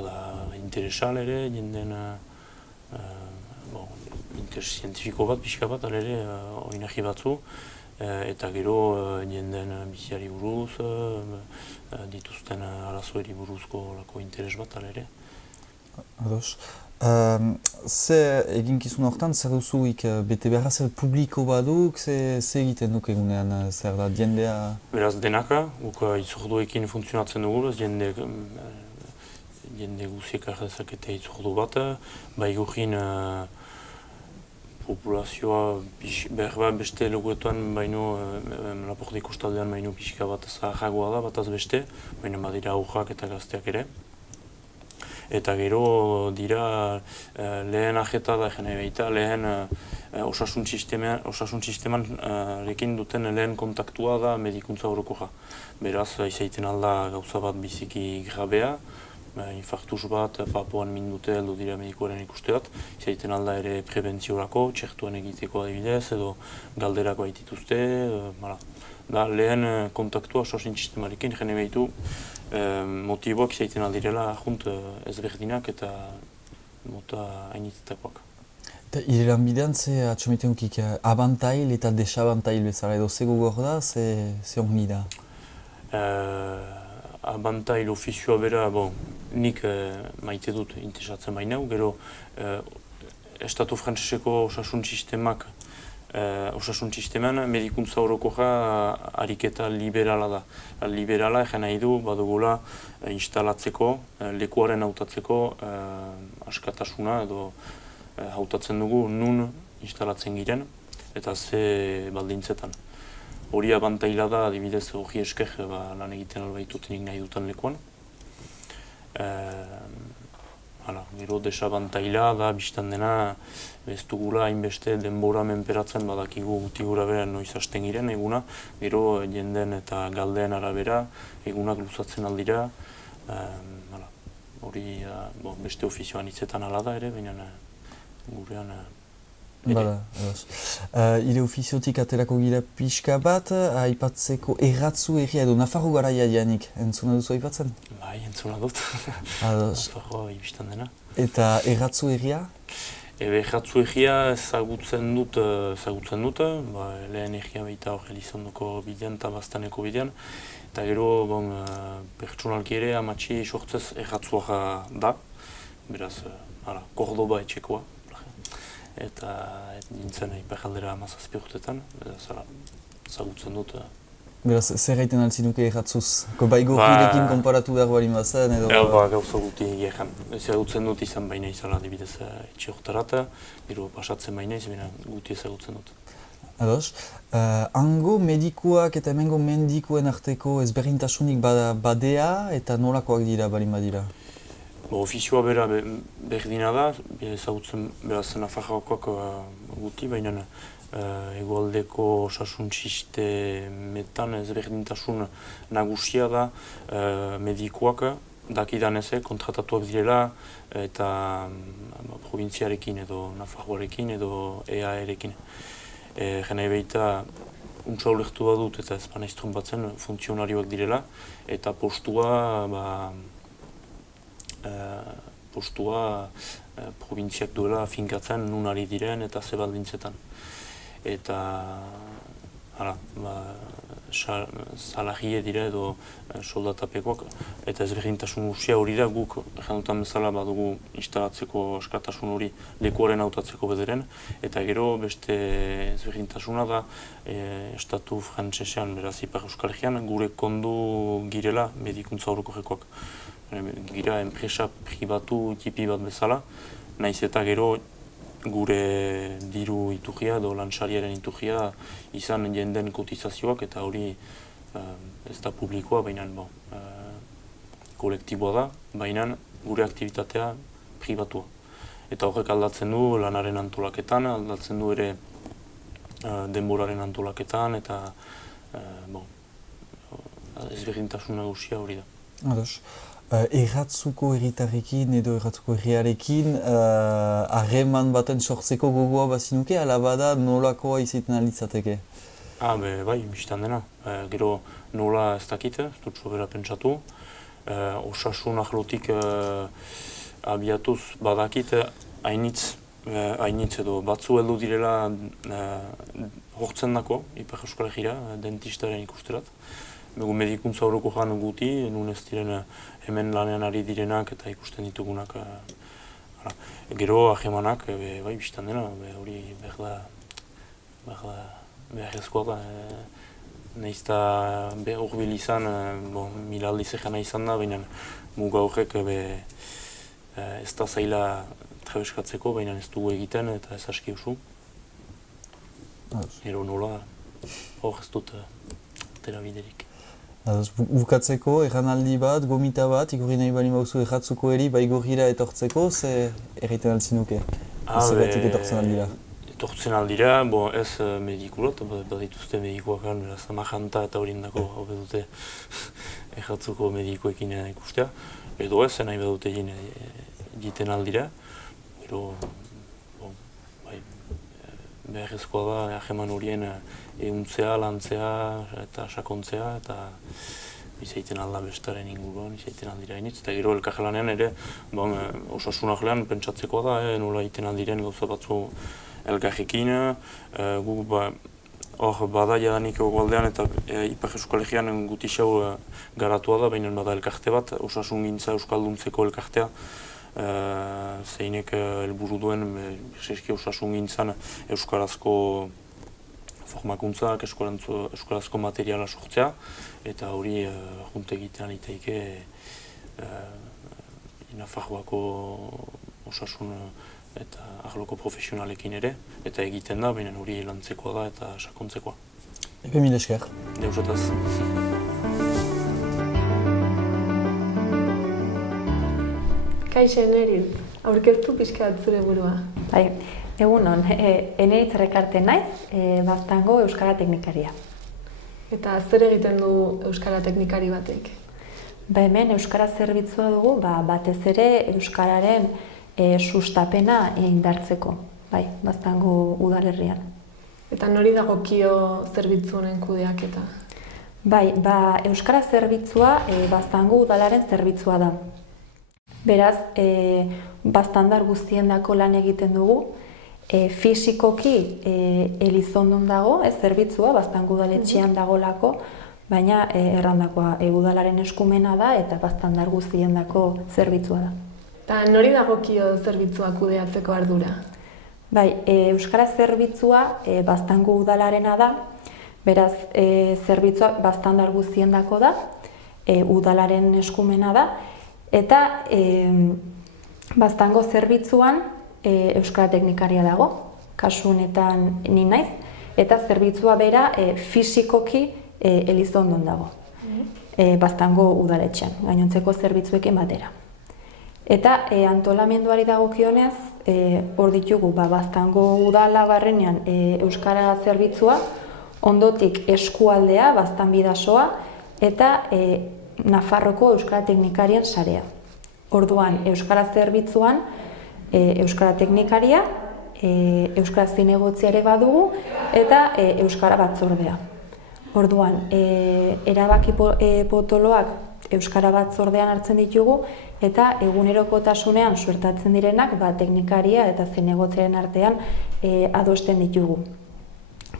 da interesal ere, jenden interes zientifiko bat, pixka bat, ere, oinaki batzu, eta gero jenden biziari buruz, dituzten arazoeri buruzko interes bat, ere. Ados. Ze eginkizun horretan, zer duzuik bete beharra zer publiko baduk, ze egiten duk egunean, zer da, jendea? Beraz denaka, guk itzorduekin funtzionatzen dugu, jende guziek dezakete itzordu bat, bai gurin populazioa behar beste loguetuan baino, Laporte ikostaldean baino pixka bat zaharragoa da, bataz beste, baina badira aurrak eta gazteak ere. Eta gero dira lehen ajeta da jene behita, lehen osasun sisteman rekin duten lehen kontaktua da medikuntza orokorra. Beraz, izaiten alda gauza bat biziki grabea, infartus bat, papoan mindute heldu dira medikoaren ikusteat, izaiten alda ere prebentziorako, txertuan egiteko adibidez, edo galderak baitituzte. Da, lehen kontaktua osasun sistemarekin jene behitu motiboak izaiten aldirela junt ezberdinak eta mota hainitzetakoak. Eta irelan bidean, ze atxometen ukik abantail eta desabantail bezala edo ze gogor da, ze ongi da? Abantail ofizioa bera, nik maite dut interesatzen bainau, gero Estatu Frantseseko osasun sistemak sisteman medikuntza orokorra ariketa liberala da. Liberala egen nahi du badugula instalatzeko, lekuaren hautatzeko askatasuna edo hautatzen dugu nun instalatzen giren eta ze baldintzetan. Hori abantaila da, adibidez hori esker lan egiten albaitutenik nahi dutan lekuan. Gero desabantaila da, biztan dena, ez dugula hainbeste denbora menperatzen badakigu guti gura bera noiz hasten giren eguna, gero jenden eta galdeen arabera egunak luzatzen aldira. Hori beste ofizioan hitzetan ala da ere, baina gurean ere. Ire ofiziotik aterako gira pixka bat, aipatzeko erratzu erria edo Nafarro garaia dianik, entzuna duzu aipatzen? Bai, entzuna dut. Nafarro ibistan dena. Eta erratzu erria? Erratzu erria ezagutzen dut, lehen erria baita hor Elizondoko bidean eta Baztaneko bidean. Eta gero, pertsonalki ere amatxi sortzez erratzuak da, beraz, Kordoba etxekoa. Eta nintzen iparaldera 17 urtetan, ezagutzen dut. Beraz, zer gaiten altzinuke erratzuz? Baigorrirekin konparatu behar bali mazen edo? Gauza guti egin. Ezagutzen dut izan baina izala adibidez etxe horretarat, gero pasatzen baina izan guti ezagutzen dut. Ados, hango medikuak eta hemengo mendikuen arteko ezberdintasunik badea eta nolakoak dira bali badira? Ofizioa bera berdina da, ezagutzen beraz Nafarroakoak guti, baina hegoaldeko osasun sistemetan ezberdintasun nagusia da medikuak dakidanez kontratatuak direla eta provintziarekin edo Nafarroarekin edo EAErekin. Jena ebeita untsa ulektu badut eta ezpan aiztron batzen funtzionarioak direla eta postua provintziak duela finkatzen nun ari diren eta ze baldintzetan. Eta salagie dira edo soldatapekoak eta ezberdintasun guztia hori da guk janutan bezala badugu instalatzeko askatasun hori lekuaren hautatzeko bederen eta gero beste ezberdintasuna da Estatu Frantsesean beraz Ipar Euskal Herrian gure kondu girela medikuntza orokorrekoak. Gira enpresa pribatu tipi bat bezala, nahiz eta gero gure diru iturria edo lansariaren iturria izan jenden kotizazioak eta hori ez da publikoa, baina kolektiboa da, baina gure aktibitatea pribatua. Eta horrek aldatzen du lanaren antolaketan, aldatzen du ere denboraren antolaketan eta ezberdintasun nagusia hori da. Ados. Erratzuko herritarrekin edo erratzuko herriarekin harreman baten sortzeko gogoa bazinuke, ala bada nolakoa izaiten alitzateke? Bai, biztan dena. Gero nola ez dakit, ez dut sobera pentsatu. Osasun ahlotik abiatuz badakit hainitz edo batzu heldu direla hortzen dako, Ipar Euskal Herrira, dentistaren ikusterat. Medikuntza orokorran guti, nun ez diren hemen lanean ari direnak eta ikusten ditugunak Gero ahemanak, bai, biztan dena, hori beharrezkoa da. Nahiz eta hurbil izan, mila aldiz egana izan da, baina muga horrek ez da zaila trebeskatzeko, baina ez dugu egiten eta ez aski usu. Gero nola, hor ez dut atera biderik. Bukatzeko, erranaldi bat, gomita bat, ikurri nahi bali mauzu erratzuko eri, bai gorrira etortzeko, ze erraiten altzin nuke? Zergatik etortzen aldira? Etortzen aldira, ez medikulot, badituzte medikoak gan, beraz amajanta eta horien dako hau dute erratzuko medikoekin ikustea. Edo ez, nahi badute egiten aldira. Gero, beharrezkoa da, aheman horien ehuntzea, lantzea eta sakontzea eta izaiten alda bestaren inguruan, izaiten aldira initz. Eta gero elkarlanean ere, osasunak lehen pentsatzekoa da, nola egiten aldiren gauza batzu elkarrekin. Guk hor bada jadanik egualdean eta Ipar Euskal Herrian gutixau garatua da, baina bada elkarte bat, osasun gintza euskalduntzeko elkartea. Zeinek helburu duen osasun gintzan euskarazko formakuntzak, euskarazko materiala sortzea, eta hori junte egitean itaike Nafarroako osasun eta arloko profesionalekin ere, eta egiten da, baina hori lantzekoa da eta sakontzekoa. Epe mil esker. Deusataz. Kaixo Eneritz, aurkeztu pixka bat zure burua. Bai, egunon, Eneritz Rekarte naiz, Baztango Euskara Teknikaria. Eta zer egiten du Euskara Teknikari batek? Hemen Euskara zerbitzua dugu, batez ere Euskararen sustapena indartzeko, bai, Baztango udalerrian. Eta nori dagokio zerbitzu honen kudeaketa? Bai, Euskara zerbitzua Baztango udalaren zerbitzua da. Beraz, Baztandar guztiendako lan egiten dugu, fisikoki Elizondon dago, zerbitzua, Baztango udaletxean dagolako, baina errandakoa udalaren eskumena da eta Baztandar guztiendako zerbitzua da. Eta nori dagokio zerbitzua kudeatzeko ardura? Bai, Euskara zerbitzua Baztango udalarena da, beraz, zerbitzua Baztandar guztiendako da, udalaren eskumena da, eta Baztango zerbitzuan Euskara Teknikaria dago, kasu honetan ni naiz, eta zerbitzua bera fisikoki Elizondon dago, Baztango udaletxean, gainontzeko zerbitzuekin batera. Eta antolamenduari dagokionez, hor ditugu Baztango udala barrenean Euskara zerbitzua, ondotik eskualdea, Baztanbidasoa, eta Nafarroko Euskara Teknikarien sarea. Orduan, Euskara zerbitzuan, Euskara Teknikaria, Euskara zinegotzi ere badugu, eta Euskara batzordea. Orduan, erabaki potoloak Euskara batzordean hartzen ditugu, eta egunerokotasunean suertatzen direnak teknikaria eta zinegotziaren artean adosten ditugu.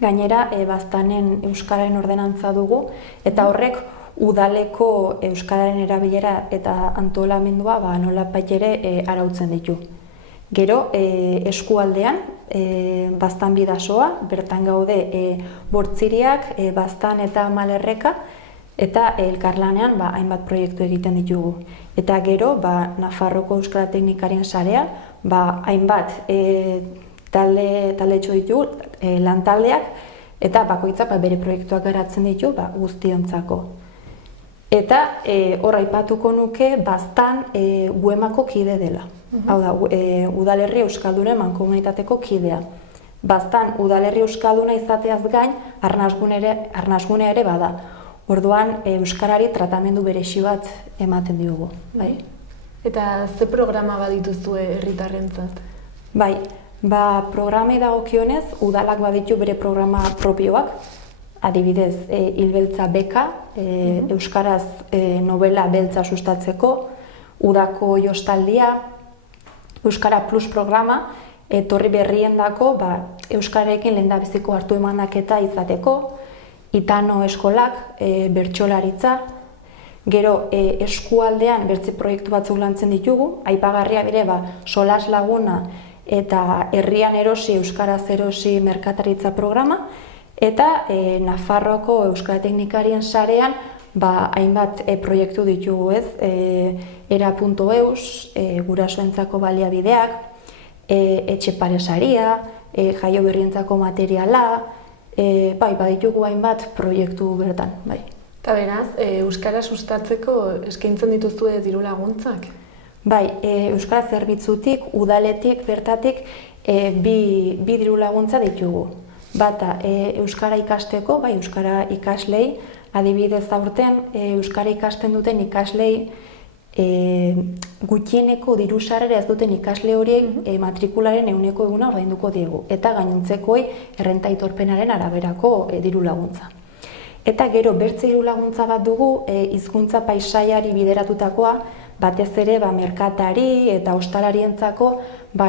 Gainera, Baztanen Euskararen ordenantza dugu, eta horrek udaleko Euskararen erabilera eta antolamendua nolabait ere arautzen ditu. Gero, eskualdean, Baztanbidasoa, bertan gaude Bortziriak, Baztan eta Malerreka, eta elkarlanean hainbat proiektu egiten ditugu. Eta gero, Nafarroko Euskara Teknikarien sarea, hainbat talde ditugu, lantaldeak, eta bakoitzak bere proiektuak garatzen ditu guztiontzako. Eta hor aipatuko nuke Baztan Uemako kide dela. Hau da, udalerri euskaldunen mankomunitateko kidea. Baztan udalerri euskalduna izateaz gain, arnasgunea ere bada. Orduan, euskarari tratamendu berezi bat ematen diogu. Eta ze programa badituzue herritarrentzat? Bai, programei dagokionez, udalak baditu bere programa propioak, adibidez, Hilbeltza beka, euskaraz novela beltza sustatzeko, udako jostaldia, Euskara Plus programa, etorri berriendako euskararekin lehendabiziko hartu emandaketa izateko, Itano eskolak, bertsolaritza, Gero eskualdean bertze proiektu batzuk lantzen ditugu, aipagarria dire solas laguna eta herrian erosi, euskaraz erosi merkataritza programa, eta Nafarroako Euskara Teknikarien sarean hainbat proiektu ditugu, ez? Era.eus, gurasoentzako baliabideak, etxepare saria, jaio berrientzako materiala, baditugu hainbat proiektu bertan, bai. Eta beraz, euskara sustatzeko eskaintzen dituzue diru laguntzak? Bai, euskara zerbitzutik, udaletik, bertatik, bi diru laguntza ditugu. Bata, euskara ikasteko, bai, euskara ikaslei, adibidez aurten, euskara ikasten duten ikaslei gutxieneko diru sarrera ez duten ikasle horiek matrikularen 100% ordainduko diegu, eta gainontzekoei errenta aitorpenaren araberako diru laguntza. Eta gero bertze diru laguntza bat dugu hizkuntza paisaiari bideratutakoa, batez ere merkatari eta ostalarientzako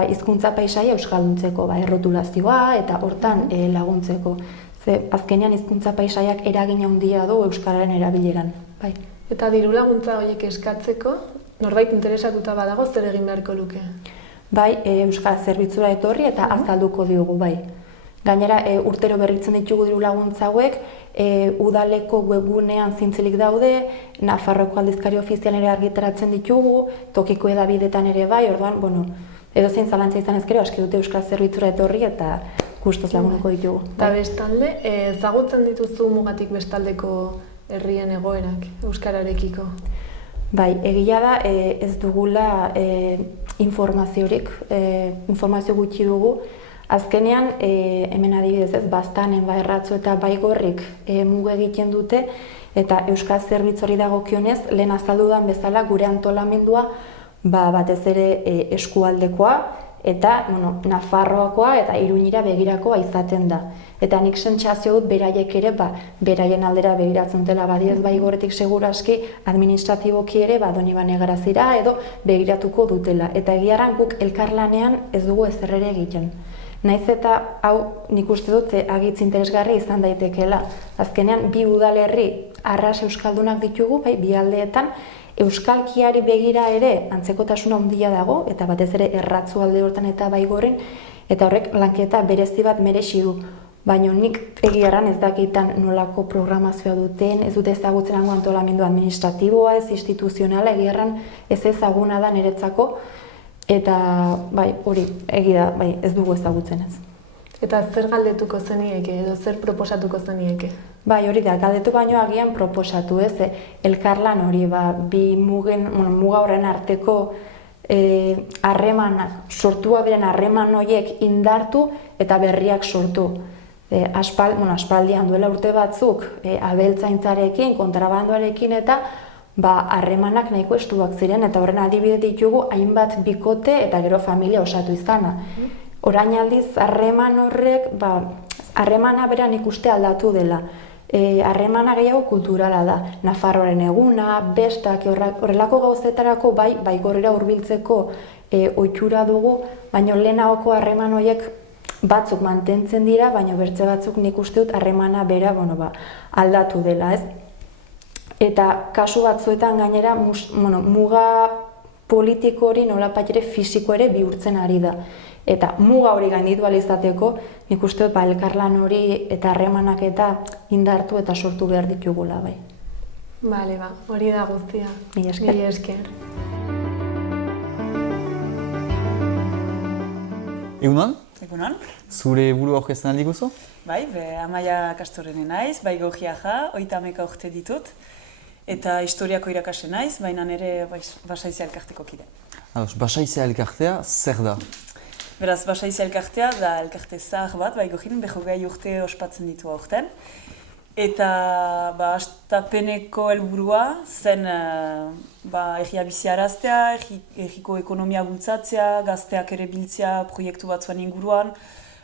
hizkuntza paisaia euskalduntzeko, errotulazioa eta hortan laguntzeko. Ze azkenean hizkuntza paisaiak eragin handia du euskararen erabileran. Bai. Eta diru laguntza horiek eskatzeko, norbait interesatuta badago zer egin beharko luke? Bai, euskara zerbitzura etorri eta azalduko diogu, bai. Gainera, urtero berritzen ditugu diru laguntza hauek, udaleko webgunean zintzilik daude, Nafarroko aldizkari ofizialen ere argitaratzen ditugu, tokiko edabidetan ere bai, orduan, edozein zalantza izan ezkero, aski dute euskara zerbitzura etorri eta guztoz laguneko ditugu. Eta bestalde, ezagutzen dituzu mugatik bestaldeko herrien egoerak euskararekiko? Bai, egia da ez dugula informaziorik, informazio gutxi dugu. Azkenean, hemen adibidez ez, Baztanen, Erratzu eta Baigorrik muga egiten dute, eta euskara zerbitzori dagokionez, lehen azaldudan bezala gure antolamendua batez ere eskualdekoa, eta Nafarroakoa eta Iruñera begirakoa izaten da. Eta nik sentsazio dut beraiek ere beraien aldera begiratzen dela, badiez Baigorretik seguraski administratiboki ere Donibane Garazira edo begiratuko dutela. Eta egiaran guk elkarlanean ez dugu ezer ere egiten. Naiz eta hau nik uste dut agitz interesgarri izan daitekeela. Azkenean bi udalerri arras euskaldunak ditugu, bi aldeetan, euskalkiari begira ere antzekotasuna handia dago, eta batez ere Erratzu alde hortan eta Baigorren, eta horrek lanketa berezi bat merezi du. Baina nik egiaran ez dakitan nolako programazioa duten, ez dute ezagutzen hango antolamendu administratiboa, ez instituzionala, egiaran ez ezaguna da niretzako, eta hori egia ez dugu ezagutzen ez. Eta zer galdetuko zenieke edo zer proposatuko zenieke? Bai, hori da, galdetu baino agian proposatu ez, elkarlan hori, bi muga horren arteko harremanak, sortua beren harreman horiek indartu eta berriak sortu. Aspaldian duela urte batzuk abeltzaintzarekin, kontrabandoarekin eta harremanak nahiko estuak ziren, eta horren adibide ditugu hainbat bikote eta gero familia osatu izana. Orain aldiz, harreman horrek, harremana beran ikuste aldatu dela. Harremana gehiago kulturala da. Nafarroaren eguna, bestak, horrelako gauzetarako Baigorrera hurbiltzeko ohitura dugu, baina lehenagoko harreman horiek batzuk mantentzen dira, baina bertze batzuk nik uste dut harremana bera aldatu dela, ez? Eta kasu batzuetan gainera muga politiko hori nolabait ere fisiko ere bihurtzen ari da. Eta muga hori gainditu ahal izateko, nik uste dut elkarlan hori eta harremanak eta indartu eta sortu behar ditugula, bai. Bale, hori da guztia. Mila esker. Egunon? Egunon. Zure buru aurkezten aldi guzu? Bai, Amaia Kastorrene naiz, Baigorria ja, 30 urte ditut. Eta historiako irakasle naiz, baina nire Basaizia elkarteko kide. Basaizia elkartea zer da? Beraz, Basaizia elkartea da elkarte zahar bat, Baigorrin 20 urte ospatzen ditu aurten. Eta hastapeneko helburua zen egia biziaraztea, egiko ekonomia bultzatzea, gazteak ere biltzea proiektu batzuan inguruan,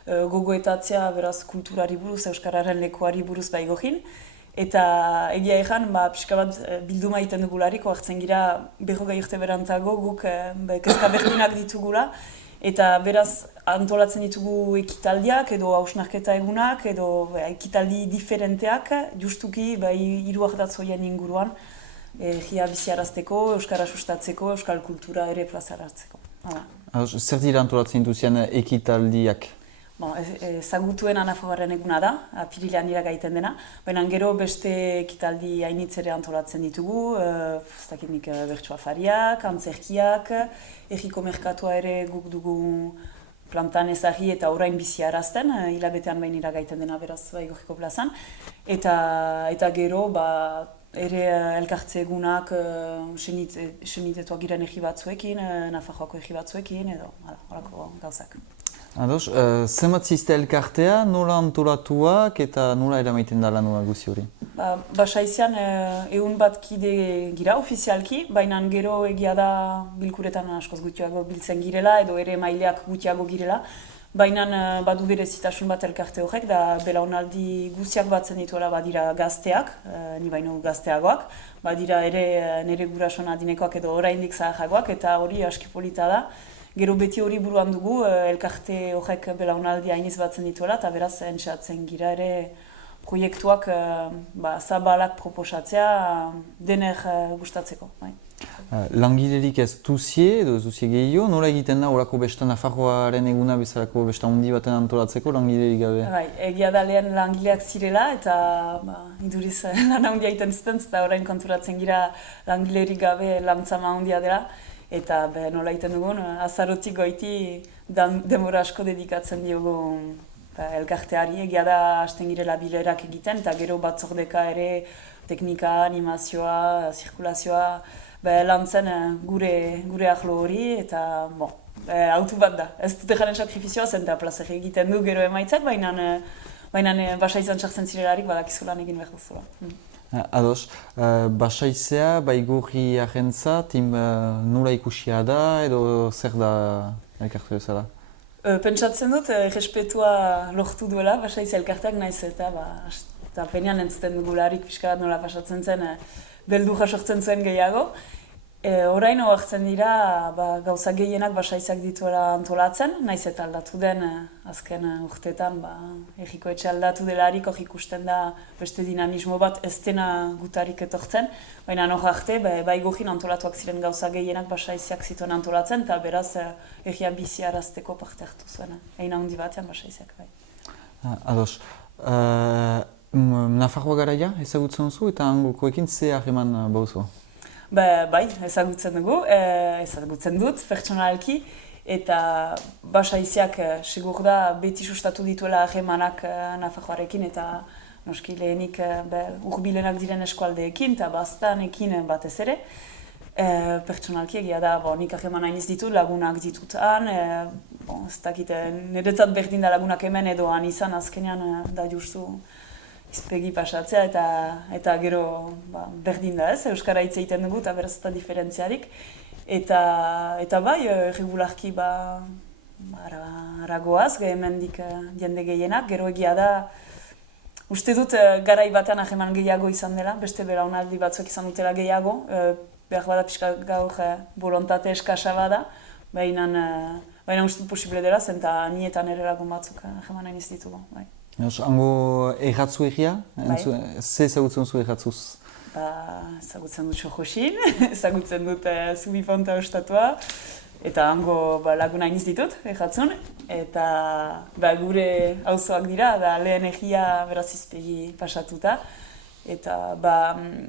gogoetatzea beraz kulturari buruz, euskararen lekuari buruz Baigorrin. Eta egia ezan, pixka bat bilduma egiten dugulariko hartzen gira 20 urte berantago guk kezka berdinak ditugula. Eta beraz antolatzen ditugu ekitaldiak edo hausnarketa egunak edo ekitaldi diferenteak justuki 3 ardatz horien inguruan egia biziarazteko, euskara sustatzeko, euskal kultura ere plazaratzeko. Zer dira antolatzen dituzien ekitaldiak? Ezagutuen Anafagoaren eguna da, apirilean iragaiten dena, baina gero beste ekitaldi hainitz ere antolatzen ditugu, bertso afariak, antzerkiak, egiko merkatua ere guk dugu plantan ezagri eta orain biziarazten, hilabetean behin iragaiten dena beraz Baigorriko plazan, eta gero ere elkartze egunak senitetuak giren egi batzuekin, Nafarroako egi batzuekin, edo horako gauzak. Ados, zenbat ziste elkartea, nola antolatuak eta nola eramaiten da lan guzi hori? Basaizean ehun bat kide gira ofizialki, baina gero egia da bilkuretan askoz gutxiago biltzen girela edo ere maileak gutxiago girela. Baina badu berezitasun bat elkarte horrek, da belaunaldi guziak batzen dituela badira gazteak, ni baino gazteagoak, badira ere nire gurason adinekoak edo oraindik zaharragoak, eta hori aski polita da. Gero beti hori buruan dugu, elkarte horrek belaunaldi hainiz batzen dituela, eta beraz entxatzen gira ere proiektuak zabalak proposatzea dener gustatzeko. Langilerik ez duzie edo ez duzie gehiago, nola egiten da horako besta Nafarroaren eguna bezalako besta handi baten antolatzeko langilerik gabe? Egia da lehen langileak zirela eta iduriz lan handia egiten zuten, eta orain konturatzen gira langilerik gabe lantzama handia dela. Eta nola egiten dugun, azarotik goiti denbora asko dedikatzen diogu elkarteari. Egia da hasten girela bilerak egiten, eta gero batzordeka ere teknika, animazioa, zirkulazioa, lantzen gure ahlo hori, eta autu bat da. Ez dute jaren sakrifizioa zen, eta plazer egiten du gero emaitzak, baina Basaizan sartzen zirelarik badakizulan egin behar duzula. Ados, Basaizea, Baigorri agentzat, nola ikusia da edo zer da elkarte bezala? Pentsatzen dut, errespetua lortu duela Basaizea elkarteak naiz eta penean entzuten dugularik pixka bat nola pasatzen zen, beldu jasortzen zuen gehiago. Orain oartzen dira gauza gehienak Basaizak dituela antolatzen, naiz eta aldatu den azken urteetan egiko etxe aldatu delarik hor ikusten da beste dinamismo bat ez dena gutarik etortzen, baina hor arte Baigorrin antolatuak ziren gauza gehienak Basaizak zituen antolatzen eta beraz egia biziarazteko parte hartu zuen, egin handi batean Basaizak. Ados, Nafarroa garaia ezagutzen duzu eta hangokoekin ze harreman bauzu? Bai, ezagutzen dut, pertsonalki, eta Basaiziak segur da beti sustatu dituela harremanak Nafarroarekin eta noski lehenik hurbilenak diren eskualdeekin eta baztanekin batez ere. Pertsonalki egia da, nik harreman hainiz ditut, lagunak ditutan, ez dakit, niretzat berdin da lagunak hemen edo han izan azkenean da justu izpegi pasatzea eta gero berdin da ez, euskara hitz egiten dugu eta beraz eta diferentziarik. Eta bai, regularki aragoaz, hemendik jende gehienak, gero egia da, uste dut garai batean harreman gehiago izan dela, beste belaunaldi batzuek izan dutela gehiago, behar bada pixka gaur bolontate eskasa bada, baina uste dut posible dela zen eta nietan ere lagun batzuk harreman hainiz ditugu. Hango erratzu egia? Ze ezagutzen zu erratzuz? Ezagutzen dut Sojosin, ezagutzen dut Zubifonta ostatua, eta hango laguna hainiz ditut erratzun, eta gure auzoak dira, da lehen egia beraz izpegi pasatuta, eta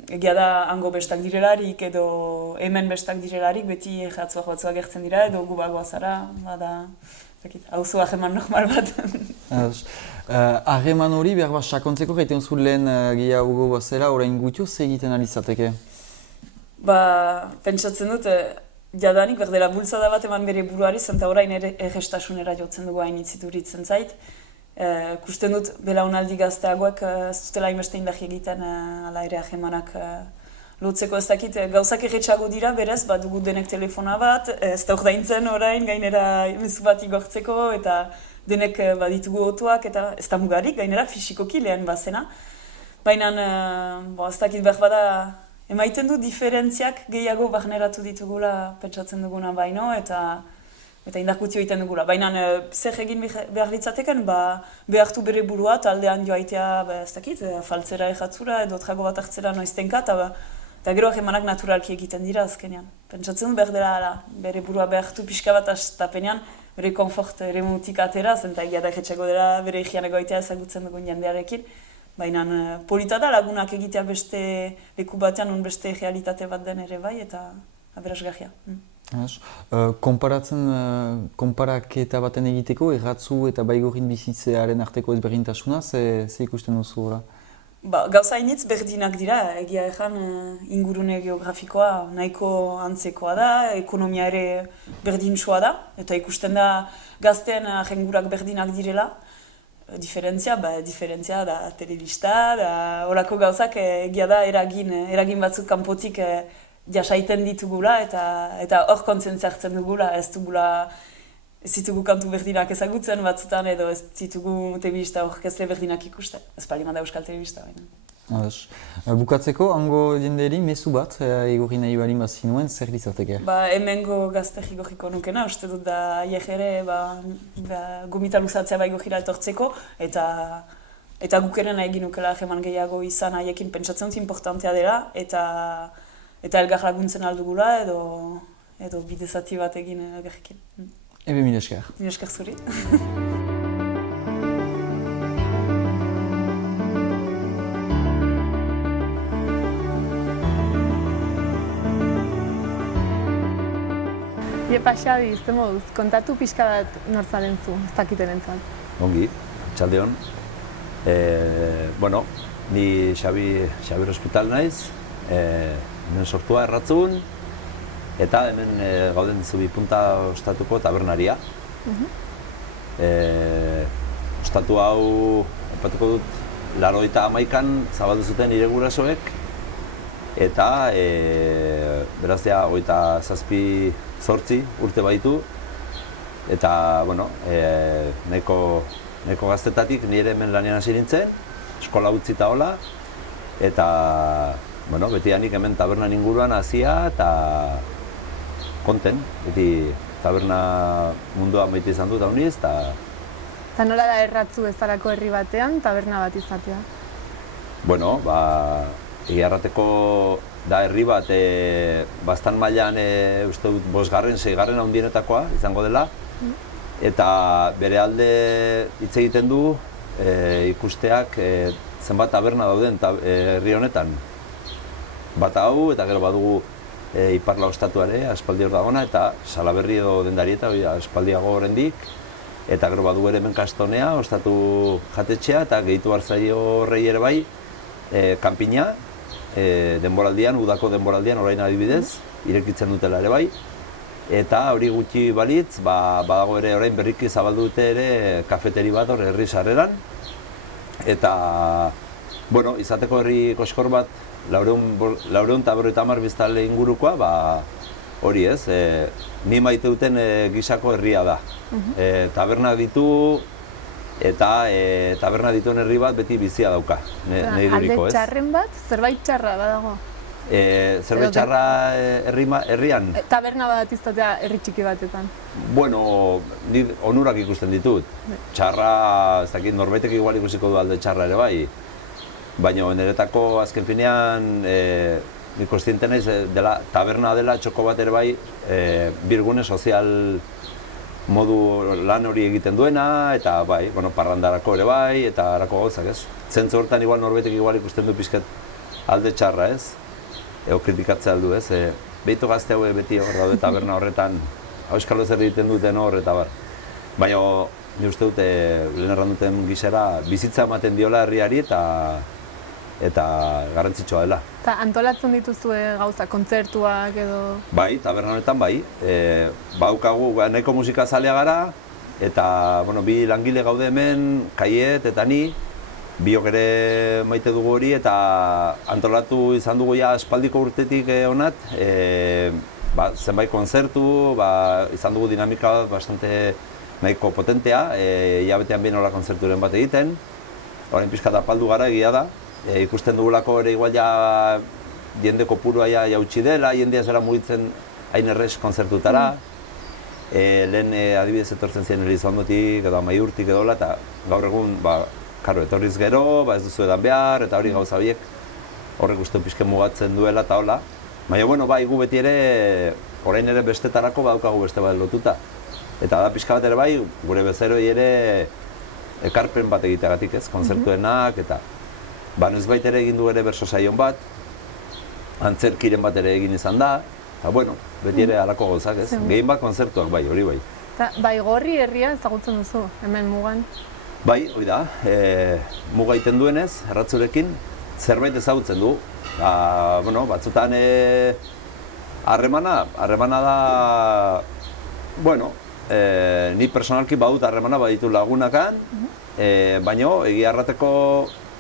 egia da hango bestak direlarik edo hemen bestak direlarik beti erratzuak batzuak gertzen dira edo gu bagoa zara, auzo harreman normal bat. Harreman hori behar bat sakontzeko gaiten zu lehen gehiago bazela orain gutio ze egiten alizateke? Pentsatzen dut, jadanik berdela bultzada bat eman bere buruari zen eta orain errestasunera jotzen dugu hainitz ituritzen zait. Kusten dut belaunaldi gazteagoak ez dutela hainbeste indarri egiten ala ere harremanak lotzeko ez dakit, gauzak erretxago dira, berez, dugu denek telefona bat, ez da ordaintzen orain, gainera mezu bat igortzeko, eta denek baditugu otuak, eta ez da mugarik, gainera fisikoki lehen bazena. Baina, ez dakit behar bada, emaiten du diferentziak gehiago barneratu ditugula pentsatzen duguna baino, eta indarkutio egiten dugula. Baina, zer egin behar litzateken, behartu bere burua, taldean joaitea, ez dakit, faltzera erratzura, edo trago bat hartzera noiztenka, Eta gero hemanak naturalki egiten dira azkenean. Pentsatzen dut behar dela bere burua behartu pixka bat astapenean, bere konfort eremutik atera, zenta egia da egetxeko dela bere higieneko egitea ezagutzen dugun jendearekin. Baina polita da lagunak egitea beste leku batean, beste realitate bat den ere bai, eta aberasgarria. Konparaketa baten egiteko, erratzu eta Baigorrin bizitzearen arteko ezberdintasuna, ze ikusten duzu ora? Gauza hainitz berdinak dira, egia ezan ingurune geografikoa nahiko antzekoa da, ekonomia ere berdintsua da, eta ikusten da gazteen jengurak berdinak direla. Diferentzia da telebista, da horako gauzak egia da eragin batzuk kanpotik jasaiten ditugula eta hor kontzientzia hartzen dugula, ez ditugu kantu berdinak ezagutzen batzutan edo ez ditugu telebista orkestre berdinak ikusten, ez palima da euskal telebista baina. Bukatzeko, hango jenderi mezu bat, igorri nahi bali bazinuen, zer ditzateke? Hemengo gazte igorriko nukena, uste dut da aiek ere gomita luzatzea Baigorrira etortzeko, eta guk ere nahi ginukela eman gehiago izan haiekin pentsatzen dut importantea dela, eta elgar laguntzen aldugula edo bide zati bat egin elgarrekin. Ebe mila esker. Mila esker zuri. Iepa, Xabi, izte moduz, kontatu pixka bat nortzaren zu, ez dakiten entzat. Ongi, txaldeon. Ni Xabi Hospital naiz, hemen sortua erratzun, eta hemen gauden Zubi Punta ostatuko tabernaria. Ostatu hau, epatuko dut, 81an zabaldu zuten nire gurasoek, eta beraz ja 27 urte baitu, eta nahiko gaztetatik nire hemen lanean hasi nintzen, eskola utzita hola, eta beti hanik hemen tabernan inguruan hasia eta konten, beti taberna mundua maite izan dut hauniz, Eta nola da erratzu bezalako herri batean, taberna bat izatea? Egia errateko da herri bat bastan mailan uste dut 5., 6. handienetakoa izango dela, eta bere alde hitz egiten du ikusteak zenbat taberna dauden herri honetan. Bata hau eta gero badugu Iparla ostatuare, aspaldi hor dagona, eta Salaberri edo Dendarieta, aspaldiago oraindik, eta gero badugu ere hemen Kastonea, ostatu jatetxea, eta gehitu hartzaio horrei ere bai, kanpina, denboraldian, udako denboraldian orain adibidez, irekitzen dutela ere bai, eta hori gutxi balitz, badago ere orain berriki zabaldu dute ere kafeteri bat hor herri sarreran, eta izateko herri koskor bat, 450 biztanle ingurukoa, hori ez, ni maite duten gisako herria da. Taberna ditu, eta taberna dituen herri bat beti bizia dauka, nahi duriko, ez? Alde txarren bat, zerbait txarra badago? Zerbait txarra herrian? Taberna bat izatea herri txiki batetan. Ni onurak ikusten ditut. Txarra, ez dakit, norbaitek igual ikusiko du alde txarra ere bai. Baina niretako azken finean, nik kontziente naiz taberna dela txoko bat ere bai, birgune sozial modu lan hori egiten duena, eta parrandarako ere bai, eta harako gauzak, ez? Zentzu hortan igual norbaitek igual ikusten du pixkat alde txarra, ez? Ego kritikatzea aldu, ez? Behitu gazte hau beti hor daude taberna horretan, auskalo zer egiten duten hor, eta bar. Baina, ni uste dute, lehen erranduten gizera, bizitza ematen diola herriari eta garrantzitsua dela. Eta antolatzen dituzue gauza, kontzertuak edo... Bai, taberna honetan bai. Baukagu, nahiko musika zalea gara, eta bi langile gaude hemen, Kaiet eta ni, biok ere maite dugu hori, eta antolatu izan dugu ja aspaldiko urtetik honat, zenbait kontzertu, izan dugu dinamika bat bastante nahiko potentea, hilabetean behin hola kontzerturen bat egiten. Orain pixka da apaldu gara egia da. Ikusten dugulako ere igual ja jende kopurua jautsi dela, jendea zera mugitzen hain errez kontzertutara. Lehen adibidez etortzen ziren Elizondotik edo Amaiurtik edola, eta gaur egun, etorriz gero, ez duzu edan behar, eta hori gauza horiek horrek uste pixka mugatzen duela eta hola. Baina, bueno, bai, gu beti ere, orain ere bestetarako badaukagu beste bat lotuta. Eta da pixka bat ere bai, gure bezeroi ere ekarpen bat egiteagatik ez, konzertuenak eta noizbait ere egin du ere berso saion bat, antzerkiren bat ere egin izan da, eta bueno, beti ere halako gauzak ez, gehien bat konzertuak bai, hori bai. Eta Baigorri herria ezagutzen duzu, hemen mugan? Bai, hori da, muga egiten duenez, erratzurekin, zerbait ezagutzen du. Bueno, batzutan harremana da, bueno, ni personalki badut harremana baditu lagunakan, baina egia errateko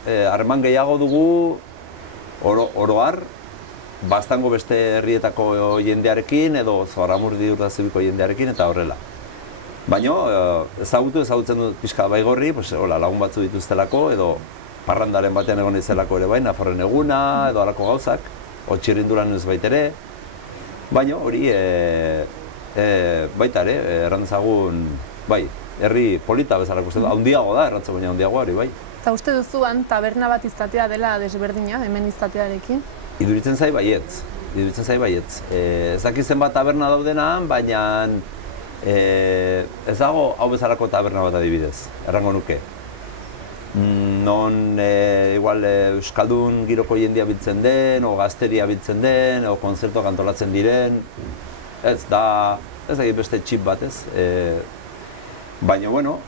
harreman gehiago dugu oroar, bastango beste herrietako jendearekin edo Zoramurdi Urdazibiko jendearekin eta horrela. Baina ezagutzen dut pixka Baigorri, lagun batzu dituztelako edo parrandaren batean egon izelako ere bai, Nafarren eguna edo halako gauzak, Txirrindulan ez baitere, baina hori baita ere, errantzagun, bai, herri polita bezalako uste du, handiago da, errantza baina handiago hori, bai. Eta uste duzuan taberna bat izatea dela desberdina, hemen izatearekin? Iduritzen zai baietz. Ez dakit zenbat taberna daudenan, baina ez dago hau bezalako taberna bat adibidez, errango nuke. Non igual euskaldun giroko jendea biltzen den, o gazteria biltzen den, o konzertuak antolatzen diren. Ez dakit beste txip bat ez. Baina, bueno,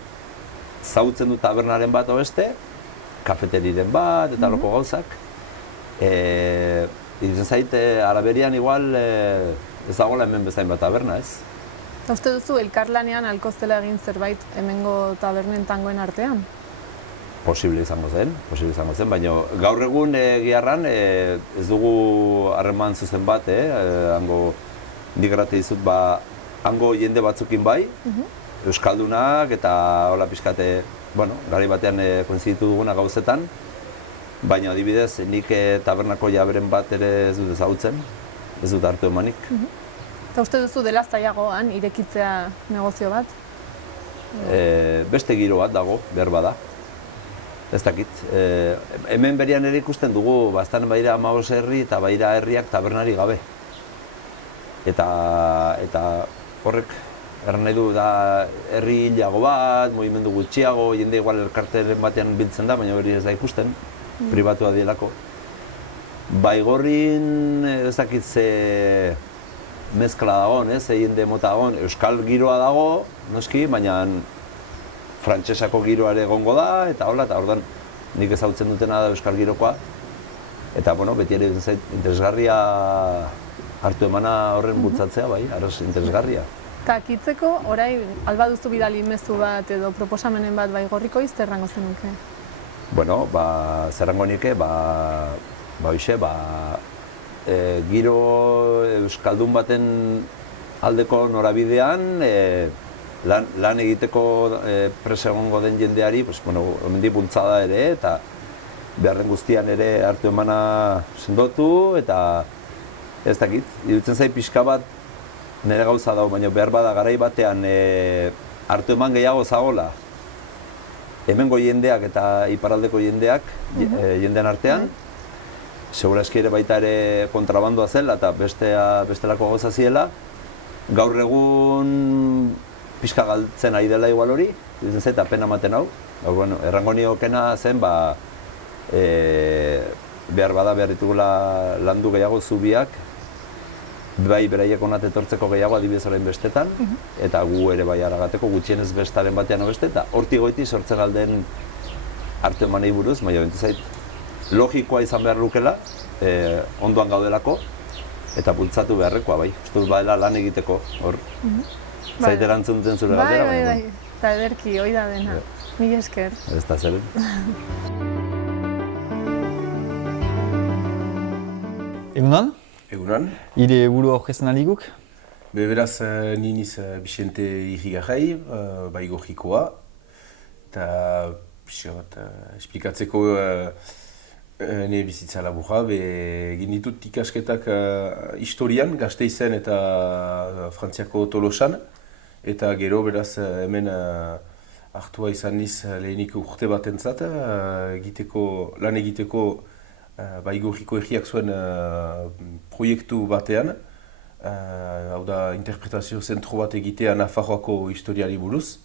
zautzen du tabernaren bat o beste, kafeteriren bat eta loko gauzak. Iruditzen zait, Araberian igual ez dagoela hemen bezain bat taberna, ez? Eta uste duzu, elkarlanean alko zela egin zerbait hemengo tabernen tangoen artean? Posible izango zen, baina gaur egun egiarran ez dugu harreman zuzen bat, hango nik errate dizut, hango jende batzukin bai, euskaldunak eta hola pixkate, bueno, gari batean koinziditu duguna gauzetan, baina adibidez nik tabernako jaberen bat ere ez dut ezagutzen, ez dut hartu emanik. Eta uste duzu dela zailagoan irekitzea negozio bat? Beste giro bat dago, behar bada. Ez dakit. Hemen berian ere ikusten dugu, bastan baira 15 herri eta baira herriak tabernari gabe. Eta horrek erran nahi du da herri hilago bat, mugimendu gutxiago, jende igual elkarteren batean biltzen da, baina hori ez da ikusten, pribatua dielako. Baigorrin ez dakit ze mezkla dagoen, ze jende mota dagoen, euskal giroa dago, noski, baina frantsesako giroa ere egongo da, eta hola, eta orduan nik ezagutzen dutena da euskal girokoa. Eta, bueno, beti ere interesgarria hartu emana horren bultzatzea, bai, arras interesgarria. Eta kitzeko, orai, alba duzu bidali mezu bat edo proposamenen bat Baigorriko zerrango zenuke? Bueno, zerrango nike, hoxe, giro euskaldun baten aldeko norabidean, lan egiteko presa egongo den jendeari, hemendik bultzada ere, eta beharren guztian ere hartu emana sendotu, eta ez dakit, iruditzen zait pixka bat nire gauza dago, baina behar bada garai batean hartu eman gehiago zagola. Hemengo jendeak eta iparraldeko jendeak, jendean artean, segurazki ere baita ere kontrabandoa zela eta bestelako gauza ziela. Gaur egun pixka galtzen ari dela igual hori, iruditzen zait, apena ematen hau. Errango niokena zen, behar ditugula landu gehiago zubiak, bai beraiek onat etortzeko gehiago adibidez orain bestetan, eta gu ere bai aragateko gutxienez bestaren batean beste, eta hortik goiti sortzen galden hartu emanei buruz, baina bentzait logikoa izan behar lukela, ondoan gaudelako, eta bultzatu beharrekoa bai, uste dut baela lan egiteko hor. Zait erantzun duten zure galdera, baina. Bai, eta ederki, hoi da dena. Mila esker. Ez da zeren. Egunan? Egunan. Ire buru aurkezten aliguk? Beraz, niniz Bixente Irigarrai, Baigorrikoa, eta pixka bat esplikatzeko nire bizitza laburra, egin ditut ikasketak historian, Gasteizen eta Frantziako Tolosan, eta gero beraz hemen hartua izan niz lehenik urte batentzat, lan egiteko Baigorriko egiak zuen proiektu batean, hau da interpretazio zentro bat egitea Nafarroako historiari buruz.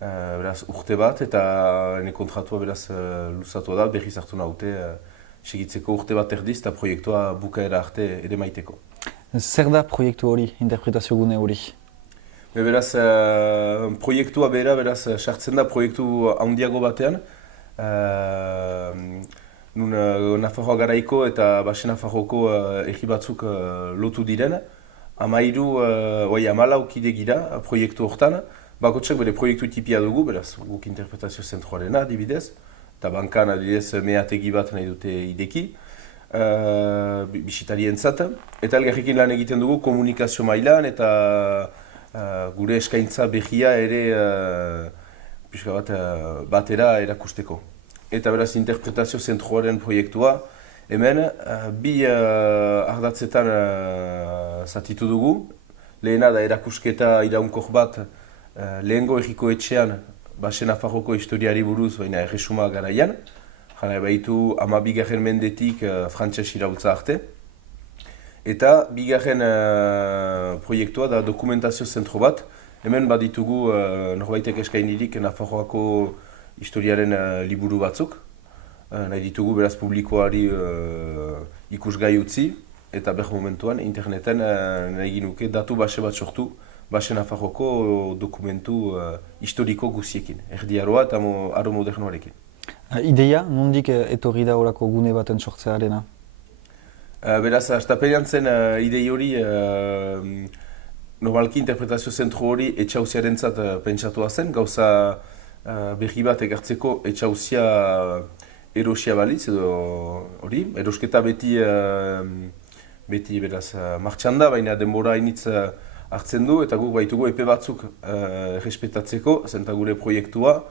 Beraz urte bat eta kontratua beraz luzatu da, berriz hartu naute segitzeko urte bat erdiz eta proiektua bukaera arte ere maiteko. Zer da proiektu hori, interpretazio gune hori? Beraz, proiektua bera, beraz, sartzen da proiektu handiago batean. Nun Nafarroa garaiko eta Baxe Nafarroko egi batzuk lotu diren. 14 kide gira proiektu hortan. Bakotxak bere proiektu tipia dugu, beraz, guk interpretazio zentroarena adibidez. Eta bankan adibidez mehategi bat nahi dute ideki. Bisitarientzat. Eta elgarrekin lan egiten dugu komunikazio mailan eta gure eskaintza behia ere pixka bat batera erakusteko. Eta beraz interpretazio zentroaren proiektua hemen bi ardatzetan zatitu dugu. Lehena da erakusketa iraunkor bat lehengo egiko etxean Baxe Nafarroko historiari buruz, baina erresuma garaian. Jara baitu 12. mendetik frantses iraultza arte. Eta bigarren proiektua da dokumentazio zentro bat. Hemen baditugu norbaitek eskainirik Nafarroako historiaren liburu batzuk. Nahi ditugu beraz publikoari ikusgai utzi. Eta behar momentuan interneten nahi ginuke datu base bat sortu Baxe Nafarroko dokumentu historiko guziekin. Erdiaroa eta aro modernoarekin. Ideia, nondik etorri da horako gune baten sortzearena? Beraz, astapelean zen idei hori, normalki interpretazio zentro hori etxauziarentzat pentsatua zen, gauza berri bat ekartzeko etxauzia erosia balitz edo hori. Erosketa beti beraz martxan da, baina denbora hainitz hartzen du eta guk baitugu epe batzuk errespetatzeko, zenta gure proiektua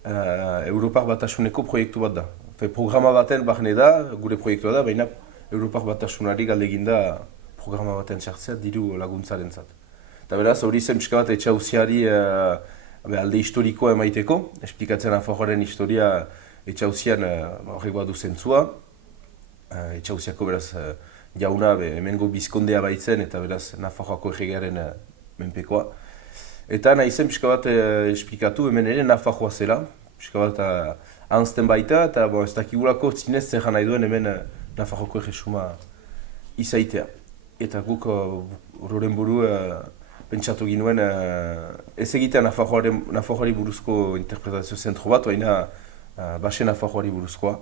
Europar Batasuneko proiektu bat da. Programa baten barne da, gure proiektua da, baina Europar Batasunari galdegin da programa baten sartzea diru laguntzarentzat. Eta beraz, hori zen pixka bat etxauziari alde historikoa emaiteko, esplikatzen Nafarroaren historia etxauzian horregoa du zentzua. Etxauziako beraz jauna hemengo bizkondea baitzen eta beraz Nafarroako erregearen menpekoa. Eta nahi zen pixka bat esplikatu hemen ere Nafarroa zela, pixka bat anzten baita eta ez dakigulako zinez zer nahi duen hemen Nafarroko erresuma izaitea. Eta guk horren buru pentsatu ginuen ez egitea Nafarroari buruzko interpretazio zentro bat, baina Baxe Nafarroari buruzkoa.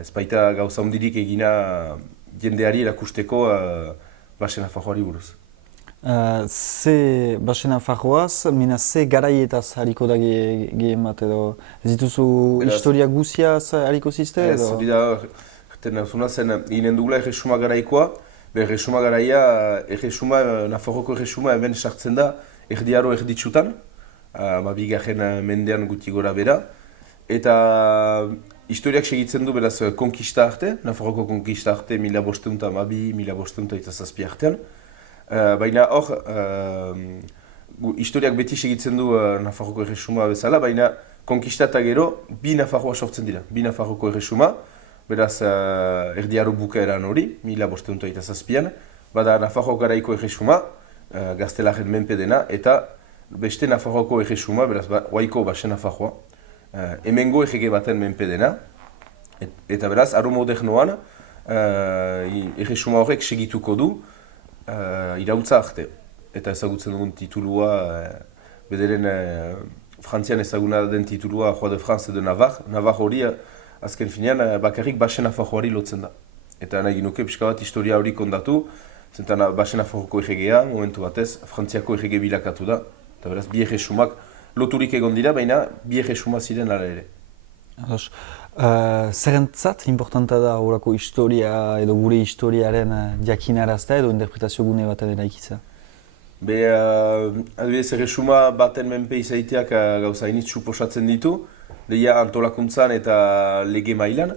Ez baita gauza hondirik egina jendeari erakusteko Baxe Nafarroari buruz. Ze Baxe Nafarroaz, mina ze garaietaz hariko da gehien bat edo? Ez dituzu historia guziaz hariko zizte edo? Ez, hori da, zen eginen dugula erresuma garaikoa. Erresuma garaia, Nafarroko erresuma hemen sartzen da erdiaro erditsutan, bigarren mendean guti gora bera. Eta historiak segitzen du beraz konkista arte, Nafarroko konkista arte 1500-1507 artean. Baina hor, historiak beti segitzen du Nafarroko erresuma bezala, baina konkista eta gero bi Nafarroa sortzen dira. Bi Nafarroko erresuma, beraz erdiaro bukaeran hori, 1507an, bada Nafarroko garaiko erresuma, gaztelaren menpe dena, eta beste Nafarroko erresuma, beraz Huaiko Baxe Nafarroa, hemengo errege baten menpe dena, eta beraz, aro modernoan, erresuma horrek segituko du iraultza arte. Eta ezagutzen dugun titulua, bederen Frantzian ezaguna den titulua Roi de France de Navarre. Navarre hori, azken finean, bakarrik Baxe Nafarroari lotzen da. Eta nahi ginuke pixka bat historia hori kondatu, zentan Baxe Nafarroko erregea, momentu batez, Frantziako errege bilakatu da. Eta beraz, bi erresumak loturik egon dira, baina bi erresuma ziren ala ere. Zerentzat importanta da horako historia edo gure historiaren jakinaraztea edo interpretazio gune baten eraikitza? Adibidez, erresuma baten menpe izaiteak gauza hainitz suposatzen ditu, lehia antolakuntzan eta lege mailan.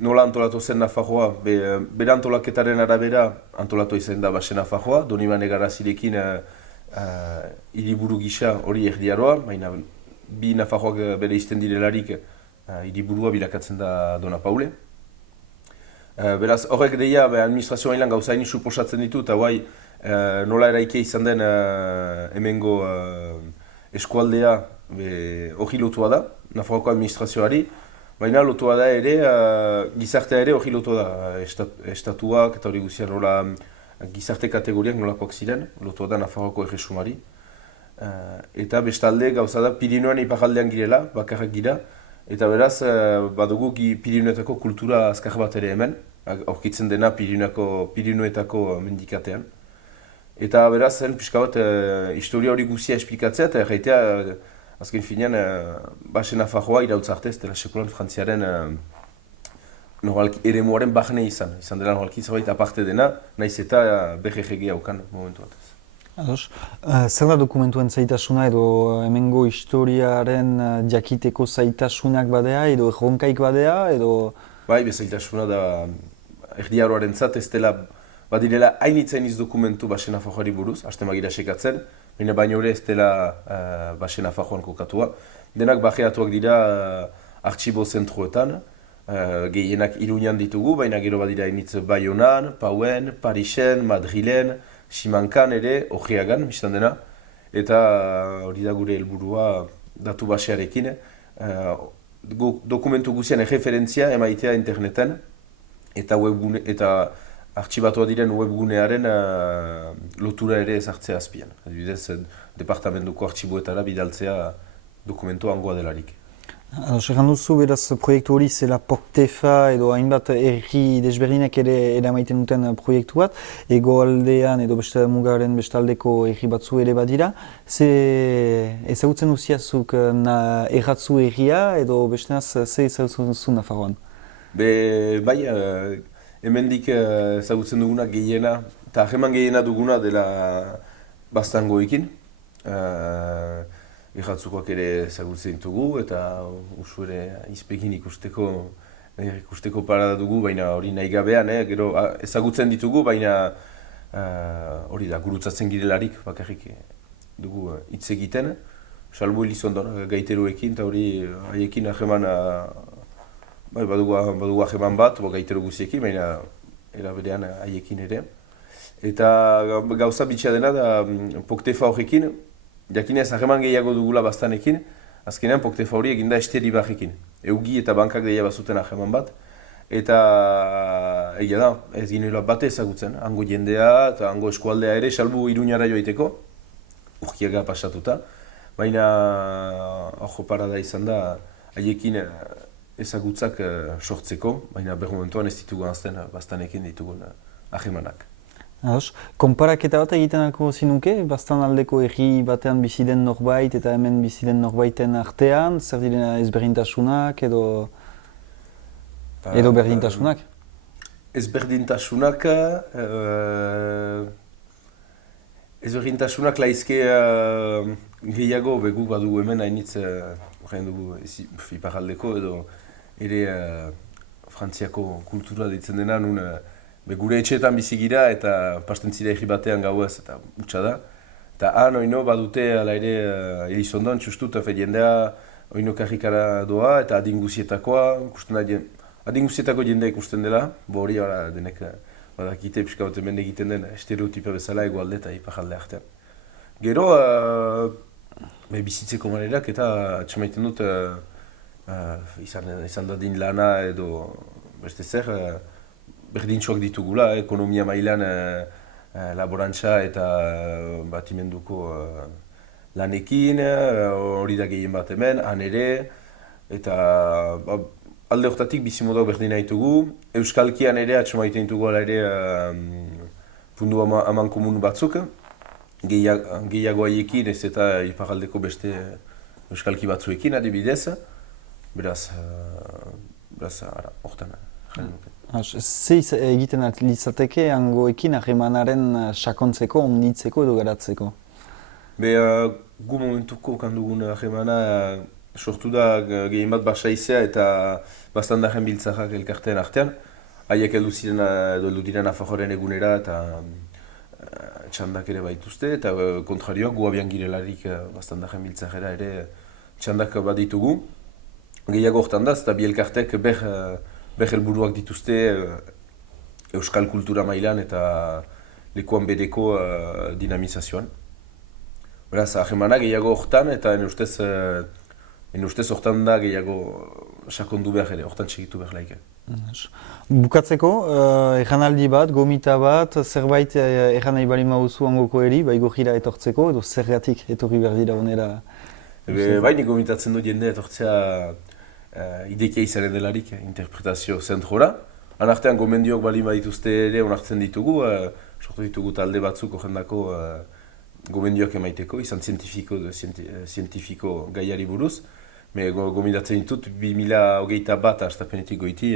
Nola antolatu zen Nafarroa, bere antolaketaren arabera antolatu izan da Baxe Nafarroa, Donibane Garazirekin hiriburu gisa hori erdiaroa, baina bi Nafarroak bere izten direlarik hiriburua bilakatzen da Dona Paule. Beraz, horrek deia administrazio mailan gauza hain suposatzen ditu, eta guai nola eraikia izan den hemengo eskualdea hori lotua da, Nafarroako administrazioari, baina lotua da ere, gizartea ere hori lotua da, estatuak eta hori guzia nola gizarte kategoriak nolakoak ziren, lotua da Nafarroako erresumari. Eta bestalde gauza da Pirinoen iparraldean girela, bakarrak gira, eta beraz badugu Pirinoetako kultura azkar bat ere hemen, aurkitzen dena Pirinoetako mendikatean. Eta beraz zen pixka bat historia hori guzia esplikatzea eta erraitea azken finean Baxe Nafarroa irautza arte ez dela sekulan Frantziaren eremuaren bahne izan dela normalki zerbait aparte dena, naiz eta BGG haukan momentu batez. Ados, zer da dokumentuen zaitasuna edo hemengo historiaren jakiteko zaitasunak badea edo erronkaik badea edo... Bai, bezaitasuna da erdiaroaren zat ez dela badirela hainitzainiz dokumentu Baxe Nafarroari buruz, hasten magira sekatzen, baina ere ez dela Baxe Nafarroan kokatua. Denak bajeatuak dira artxibo zentroetan, gehienak Iruñan ditugu, baina gero badira hainitz Baionan, Pauen, Parisen, Madrilen, Simankan ere, Ojeagan, biztan dena, eta hori da gure helburua datu basearekin. Dokumentu guzien erreferentzia emaitea interneten, eta artxibatua diren webgunearen lotura ere ezartzea azpian. Adibidez, departamentuko artxiboetara bidaltzea dokumentu hangoa delarik. Egan duzu, beraz, proiektu hori zela Poktefa edo hainbat herri desberdinak ere eramaiten duten proiektu bat, hegoaldean edo mugaren bestaldeko herri batzu ere badira. Ze ezagutzen duziazuk erratzu herria edo bestenaz ze ezagutzen duzu Nafarroan? Bai, hemendik ezagutzen duguna gehiena, eta harreman gehiena duguna dela Baztangoekin. Erratzukoak ere ezagutzen ditugu eta usu ere izpegin ikusteko parada dugu, baina hori nahi gabean, gero ezagutzen ditugu, baina hori da, gurutzatzen girelarik bakarrik dugu hitz egiten. Salbu Elizondon gaiteroekin, eta hori haiekin harreman badugu harreman bat, gaitero guziekin, baina eraberean haiekin ere. Eta gauza bitxia dena da Poktefa horrekin, jakinez harreman gehiago dugula Baztanekin, azkenean Poktefa hori eginda esteri barrekin. Eugi eta bankak deia bazuten harreman bat, eta egia da, ez gineela bate ezagutzen, hango jendea eta hango eskualdea ere, salbu Iruñara joaiteko, urkiaga pasatuta, baina hor parada izan da haiekin ezagutzak sortzeko, baina bermomentuan ez ditugu azten Baztanekin ditugun harremanak. Konparaketa bat egiten alko zinuke, Baztanaldeko herri batean bizi den norbait eta hemen bizi den norbaiten artean, zer direna ezberdintasunak edo berdintasunak? Ezberdintasunak laizke gehiago guk badugu hemen hainitz dugu iparraldeko edo ere Frantziako kultura ditzen dena, nun gure etxeetan bizigira eta pastentzira herri batean gauez eta utxa da. Eta han oino badute ala ere Elizondon txustut jendea oino karrikara doa eta adinguzietakoa, adinguzietako jendea ikusten dela, hori denek badakite pixka bat hemen egiten den estereotipa bezala egoalde eta iparralde artean. Gero bizitzeko manerak eta txamaiten dut izan dadin lana edo beste zer, berdintxoak ditugula, ekonomia mailan laborantza eta batimenduko lanekin, hori da gehien bat hemen, han ere, eta alde horretatik bizimodak berdina ditugu. Euskalkian ere atxamaiten ditugu ala ere fundu aman komun batzuk, gehiago haiekin ez eta iparraldeko beste euskalki batzuekin adibidez, beraz, horretan. Ze egiten litzateke hangoekin harremanaren sakontzeko, omnitzeko edo garatzeko? Gu momentuko kandugun harremana sortu da gehien bat basaizea eta Baztandaren biltzakak elkarteen artean. Haiek heldu dira Nafarroaren egunera eta txandak ere baituzte eta kontrarioak gu abian girelarik Baztandaren biltzakera ere txandak bat ditugu. gehiago hortan da, eta bi elkartek ber helburuak dituzte euskal kultura mailan eta lekuan bereko dinamizazioan. Beraz, ahemana gehiago hortan eta en ustez hortan da gehiago sakondu behar ere, hortan segitu behar laike. Bukatzeko, erranaldi bat, gomita bat, zerbait erran nahi bali mauzu hangoko eri, Igorrira etortzeko, edo zergatik etorri behar dira honera? Nik gomitatzen dut jende etortzea idekia izanen delarik interpretazio zentrora. Anartean gomendioak bali badituzte ere onartzen ditugu, sortu ditugu talde batzuk horrendako gomendioak emaiteko, izan zientifiko gaiari buruz. Gomendatzen ditut, 2021 hastapenetik goiti,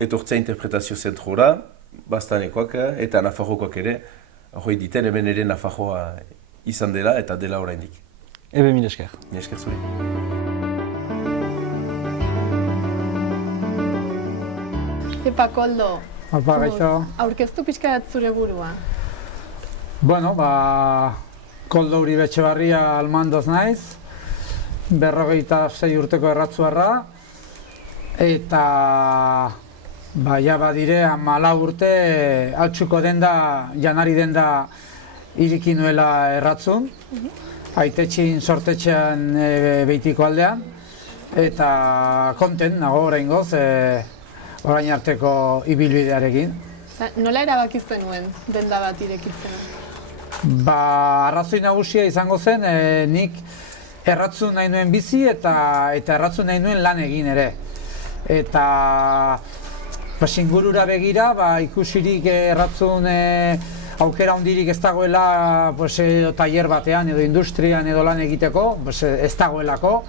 etortzea interpretazio zentrora, bastanekoak eta Nafarrokoak ere, hori diten hemen ere Nafarroa izan dela eta dela oraindik. Ebe, mila esker. Mila esker zuri. Epa, Koldo, aurkeztu pixka zure burua. Bueno, Koldo Uribe Etxebarria Almandoz naiz, 46 urteko erratzuarra, eta ja badire 14 urte altxuko denda, janari denda iriki nuela erratzun, aitetxin sortetxean Beitiko aldean, eta konten nago oraingoz, orain arteko ibilbidearekin. Nola erabaki zenuen denda bat irekitzen? Arrazoi nagusia izango zen, nik erratzu nahi nuen bizi eta erratzu nahi nuen lan egin ere. Eta ingurura begira, ikusirik erratzun aukera hundirik ez dagoela edo taller batean edo industrian edo lan egiteko, ez dagoelako.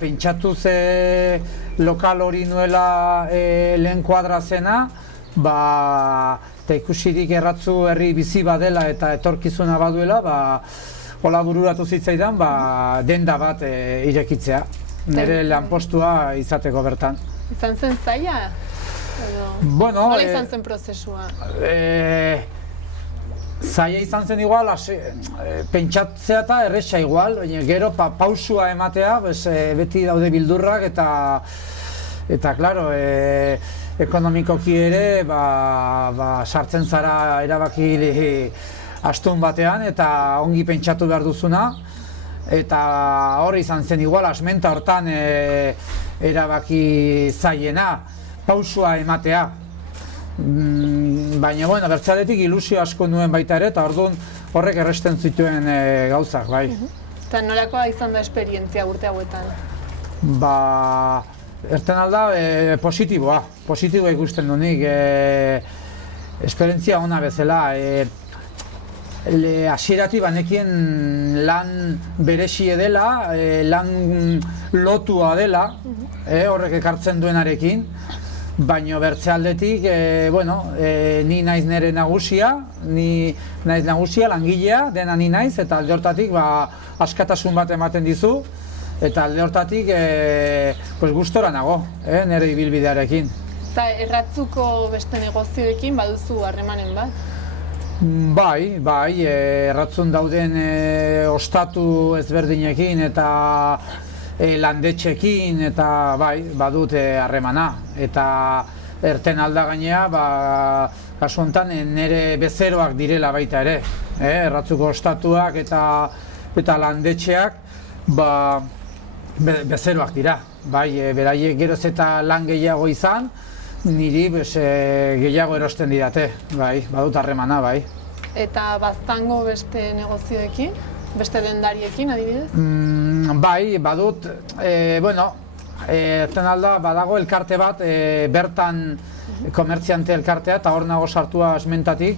Pentsatu ze lokal hori nuela lehen kuadra zena, eta ikusirik erratzu herri bizi badela eta etorkizuna baduela, hola bururatu zitzaidan denda bat irekitzea, nire lanpostua izateko bertan. Izan zen zaila? Nola izan zen prozesua? Zaila izan zen igual, pentsatzea eta erresa igual, gero pausua ematea, beti daude bildurrak eta klaro, ekonomikoki ere sartzen zara erabaki astun batean eta ongi pentsatu behar duzuna, eta hori izan zen igual, asmenta hortan erabaki zailena, pausua ematea. Baina, bertzaletik ilusio asko nuen baita ere, eta orduan horrek erresten zituen gauzak, bai. Eta nolakoa izan da esperientzia urte hauetan? Erten alda, positiboa ikusten du nik. Esperientzia ona bezala. Hasieratik banekien lan beresie dela, lan lotua dela, horrek ekartzen duenarekin. Baina bertze aldetik, ni naiz nire nagusia, langilea, dena ni naiz, eta alde hortatik askatasun bat ematen dizu, eta alde hortatik gustora nago, nire ibilbidearekin. Eta erratzuko beste negozioekin baduzu harremanen bat? Bai, erratzun dauden ostatu ezberdinekin eta landetxekin eta badut harremana. Eta erten alda gainea, kasu honetan nire bezeroak direla baita ere. Erratzuko ostatuak eta landetxeak bezeroak dira. Beraiek geroz eta lan gehiago izan, niri gehiago erosten didate, badut harremana, bai. Eta baztango beste negozioekin? Beste dendariekin, adibidez? Badut, erten alda, badago elkarte bat, bertan komertziante elkartea, eta hor nago sartua esmentatik,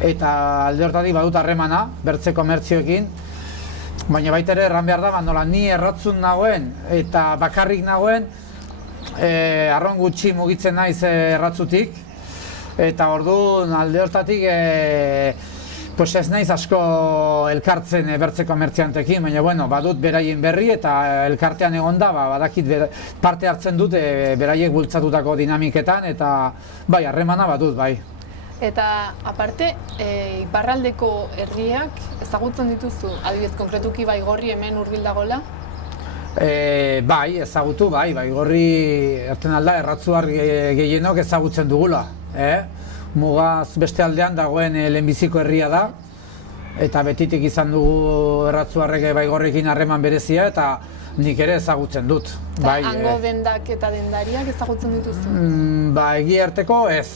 eta alde hortatik badut harremana, bertze komertzioekin, baina baita ere erran behar da, nola ni erratzun nagoen, eta bakarrik nagoen, arron gutxi mugitzen naiz erratzutik, eta orduan alde hortatik ez naiz asko elkartzen bertze komertziantekin, baina badut beraien berri eta elkartean egonda, badakit parte hartzen dut beraiek bultzatutako dinamiketan, eta harremana badut, bai. Eta aparte, iparraldeko herriak ezagutzen dituzu, adibidez konkretuki Baigorri hemen hurbil dagoela? Bai, ezagutu, bai, gorri erten alda erratzuar gehienok ezagutzen dugula. Mugaz beste aldean dagoen lehenbiziko herria da, eta betitik izan dugu erratzuarrek Baigorrekin harreman berezia, eta nik ere ezagutzen dut. Eta hango dendak eta dendariak ezagutzen dituzu? Egia arteko ez.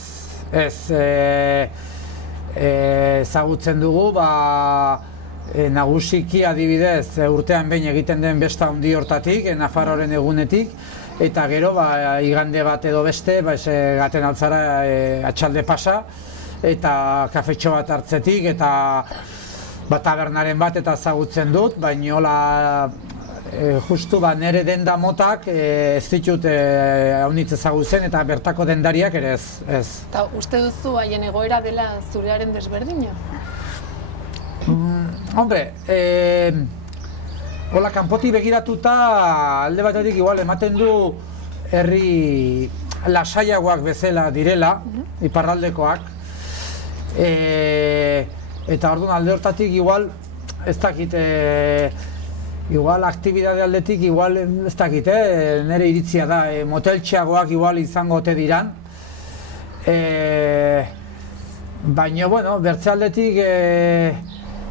Ezagutzen dugu, nagusiki adibidez urtean behin egiten den besta handi hortatik, Nafarroaren egunetik, eta gero igande bat edo beste gaten altzara atxalde pasa, eta kafetxo bat hartzetik, eta tabernaren bat eta ezagutzen dut, baina hola justu nire denda motak ez ditut haunitz ezagutzen eta bertako dendariak ere ez. Eta uste duzu haien egoera dela zurearen desberdina? Hombre, hola kanpotik begiratuta alde batetik igual ematen du herri lasaiagoak bezala direla, iparraldekoak, eta orduan alde hortatik igual ez dakit, igual aktibidade aldetik igual ez dakit, nire iritzia da, moteltxeagoak igual izango ote diran. Baina, bueno, bertze aldetik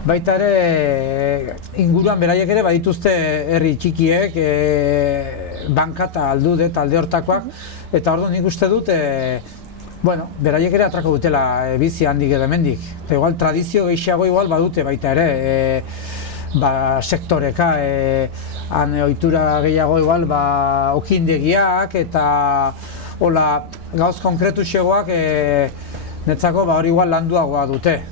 baita ere inguruan beraiek ere badituzte herri txikiek, banka eta aldude eta alde hortakoak, eta orduan nik uste dut, bueno, beraiek ere atrako dutela bizi handik edo hemendik. Eta igual tradizio gehiago igual badute baita ere, sektoreka, han ohitura gehiago igual okindegiak eta hola gauz konkretu xegoak netzako hori igual landuagoa dute.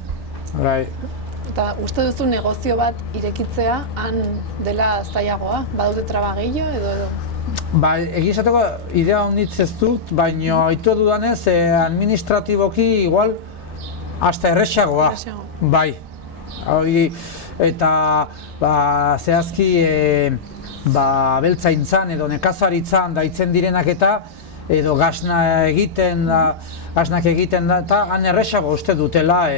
Eta uste duzu negozio bat irekitzea han dela zailagoa? Badute traba gehiago edo? Egizateko idea honitz ez dut, baina aitu dudanez administratiboki igual hasta erresagoa. Bai. Eta zehazki beltzaintzan edo nekazaritzan daitzen direnak edo gasnak egiten eta han erresago uste dutela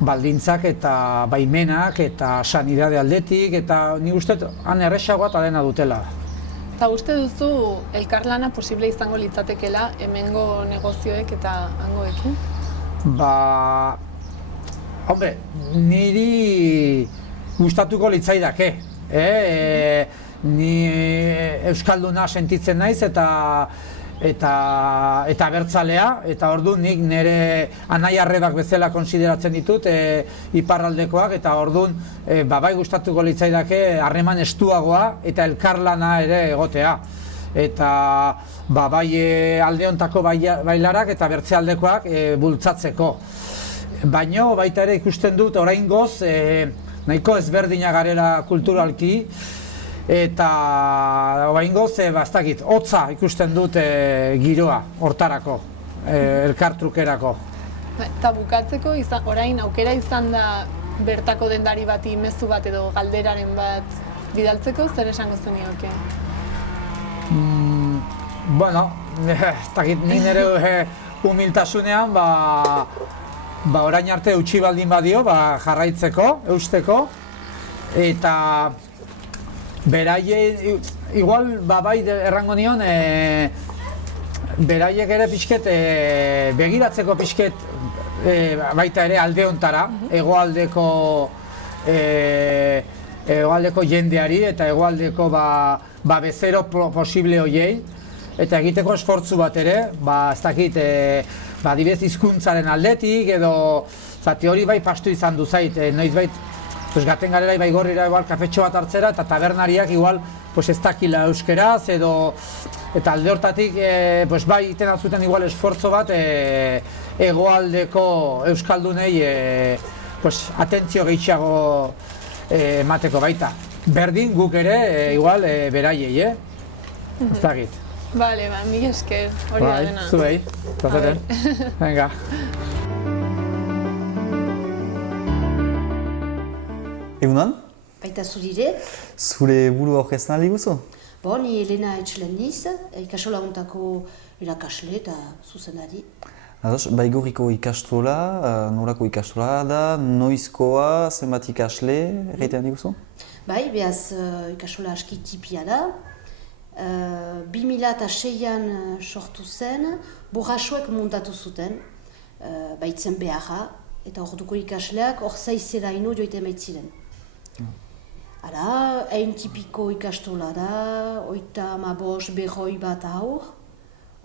baldintzak eta baimenak eta sanidade aldetik eta nik uste han erresagoa eta dena dutela. Eta uste duzu elkarlana posible izango litzatekela hemengo negozioek eta hangoekin? Hombre, niri gustatuko litzaidake. Ni euskalduna sentitzen naiz eta abertzalea, eta orduan nik nire anai-arrebak bezala konsideratzen ditut iparraldekoak, eta orduan bai gustatuko litzaidake harreman estuagoa eta elkarlana ere egotea. Eta bai aldeontako bailarak eta bertzealdekoak bultzatzeko. Baina baita ere ikusten dut oraingoz nahiko ezberdina garela kulturalki, eta oraingoz hotza ikusten dut giroa hortarako, elkartrukerako. Eta bukatzeko orain aukera izan da bertako dendari bati mezu bat edo galderaren bat bidaltzeko, zer esango zenioke? Bueno, ez dakit ni nire humiltasunean orain arte eutsi baldin badio jarraitzeko, eusteko, eta beraie, igual bai errango nion, beraiek ere pixket, begiratzeko pixket baita ere alde hontara, hegoaldeko jendeari eta hegoaldeko bezero posible hoiei, eta egiteko esfortzu bat ere, ez dakit, adibidez hizkuntzaren aldetik edo zati hori bai pastu izan du zait, noizbait gaten garela Baigorrira kafetxo bat hartzera eta tabernariak igual ez dakila euskeraz edo eta alde hortatik bai iten altzuten igual esfortzo bat hegoaldeko euskaldunei atentzio gehiago emateko baita. Berdin guk ere igual beraiei, ez dakit. Bale, mila esker, hori da dena. Zuei, plazeten. Venga. Egunon? Baita zurire? Zure buru aurkezten aldi guzu? Ni Elena Etxelen niz, ikastola hontako irakasle eta zuzendari. Baigorriko ikastola, norako ikastola da, noizkoa, zenbat ikasle, erraiten aldi guzu? Bai, behaz ikastola aski tipia da. 2006an sortu zen, Borraxoek montatu zuten, baitzen beharra, eta orduko ikasleak hor zaizera ino joiten baitziren. Hala, hain tipiko ikastola da, 35 bat haur,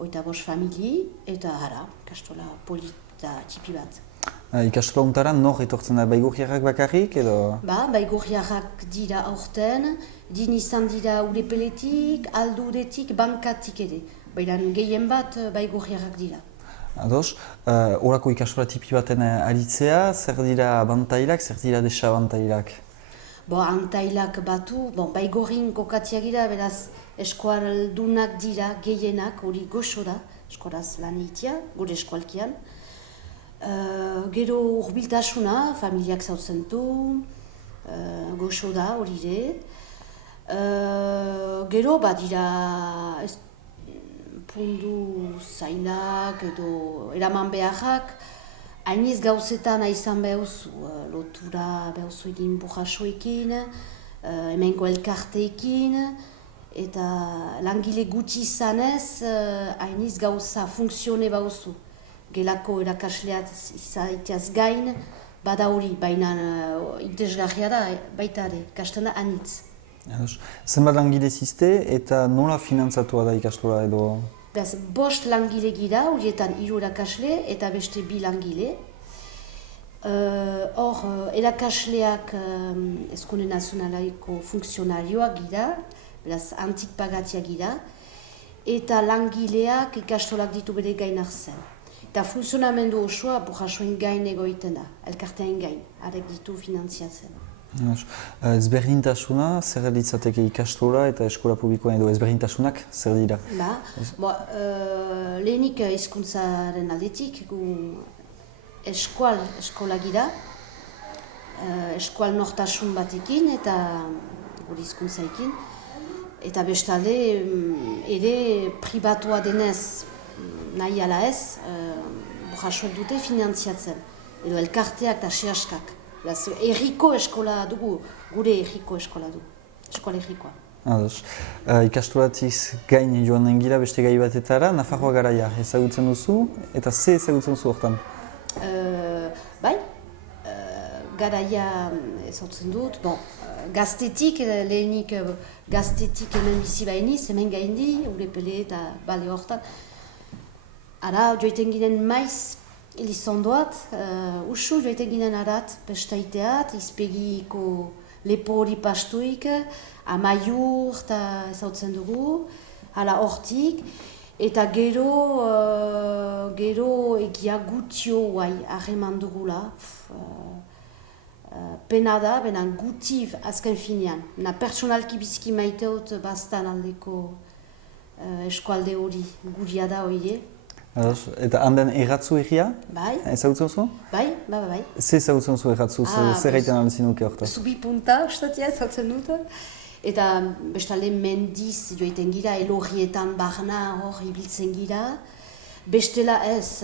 35 famili, eta hara, ikastola polita tipi bat. Ikastola untara nor etortzen da, baigurriarrak bakarrik edo? Baigurriarrak dira aurten, din izan dira urepeletik, alduretik, bankatik ere. Baina gehien bat baigurriarrak dira. Ados, horako ikastola tipi baten aritzea, zer dira abantailak, zer dira desabantailak? Antailak batu, baigorrin kokatia gira, beraz eskualdunak dira gehienak, hori goxo da, eskualaz lan egitea, gure eskualkian. Gero urbiltasuna, familiak zautzen du, goxo da hori ere. Gero badira pundu zailak edo eraman beharrak, hainiz gauzetan izan behuzu, lotura behuzu egin Borraxoekin, hemengo elkarteekin, eta langile gutxi izanez, hainiz gauza funkzione behuzu. Gelako erakasleat izaiteaz gain, bada hori, baina interesgarria da, baita ere, ikasten da anitz. Zenbat langile zizte eta nola finantzatua da ikastola edo? Beraz, 5 langile gira, horietan 3 erakasle eta beste 2 langile. Hor, erakasleak Eskola Nazionalaiko funtzionarioak gira, beraz, antik pagatia gira, eta langileak ikastolak ditu bere gain hartzen. Eta funtzionamendu osoa Borraxoen gain egoiten da, elkartean gain, arek ditu finantziatzen. Ezberdintasuna, zer litzateke ikastola eta eskola publikoan edo ezberdintasunak, zer dira? Lehenik hizkuntzaren aldetik, gu eskola gira, eskual nortasun batekin eta gure hizkuntzaekin, eta bestalde ere pribatua denez, nahi ala ez, Borraxoek dute finantziatzen, edo elkarteak eta sehaskak. Erriko eskola dugu, gure erriko eskola dugu, eskola errikoa. Ados. Ikastolatik gain joan gira beste gai batetara, Nafarroa garaia ezagutzen duzu, eta ze ezagutzen duzu hortan? Bai, garaia ezagutzen dut, gaztetik, lehenik gaztetik hemen bizi bainiz, hemen gaindi, urepele eta bale hortan. Ara, joiten ginen maiz, Elizondoat, usu joiten ginen arat, pestaiteat, izpegiko lepo hori pastuik, amaiur eta ezautzen dugu, hala hortik, eta gero egia gutio guai ahreman dugula, pena da, benen guti azken finean. Na personalki biziki maiteot bastan aldeko eskualde hori, guria da hori. Eta handen erratzu egia? Bai. Ezagutzen zu? Bai. Ze ezagutzen zu erratzu, zer gaiten alezin nuke hortaz? Zubi punta, ustatia ezagutzen dut. Eta bestalde mendiz joiten gira, elorrietan barna hor ibiltzen gira. Bestela ez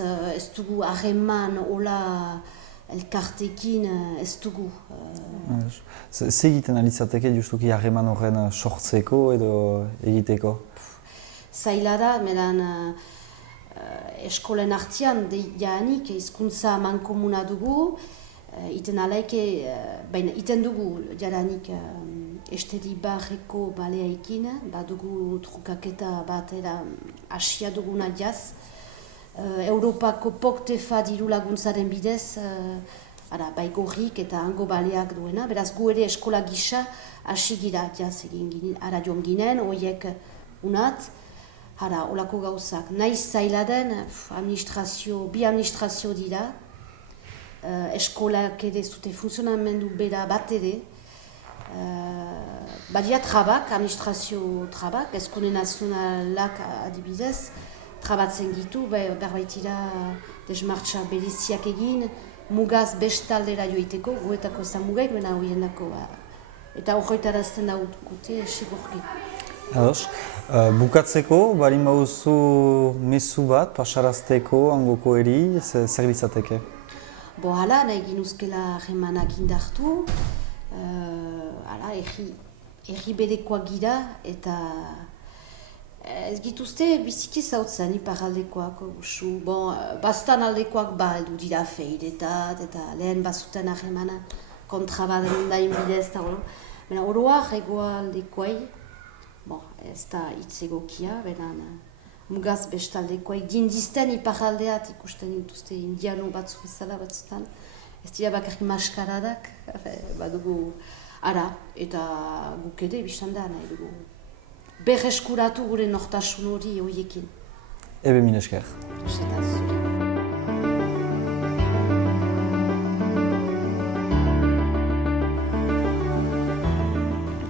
dugu harreman hola elkartekin ez dugu. Ze egiten alizateke justuki harreman horren sortzeko edo egiteko? Zaila da, medan eskolen artean jaanik hizkuntza mankomuna dugu, iten dugu jadanik esteri barreko baleaikin, badugu trukaketa batera asia duguna jaz. Europako POCTEFA diru laguntzaren bidez, baigorrik eta hango baleak duena, beraz gu ere eskola gisa hasi gira jaz egin ginen, ara joan ginen, horiek unat, olako gauzak. Naiz zaila den, bi administrazio dira, eskolak ere zute funtzionamendu bera bat ere, badia trabak, administrazio trabak, Eskola Nazionalak adibidez, trabatzen gitu, berbaitira desmartxa bereziak egin, mugaz bestaldera joiteko, guetako ez da mugaik, bena horienako, eta horretarazten daukute sigurki. Ados, bukatzeko, barin bauzu mezu bat, pasarazteko, angoko eri, zer litzateke? Hala, nahi ginuzkela remanak indartu, erri berekoak gira, eta ez gituzte biziki zautzen iparaldekoak, bastan aldekoak heldu dira feiretat, eta lehen bazuten ahemana kontrabaden dain bidez, eta oroak egoaldekoai, ez da hitz egokia, beran mugaz bestaldekoai gindizten iparaldeat ikusten dituzte indiano batzu bezala batzutan, ez dira bakarrik maskaradak, badugu ara, eta guk ere biztan da nahi dugu. Berreskuratu gure nortasun hori horiekin. Ebe min esker.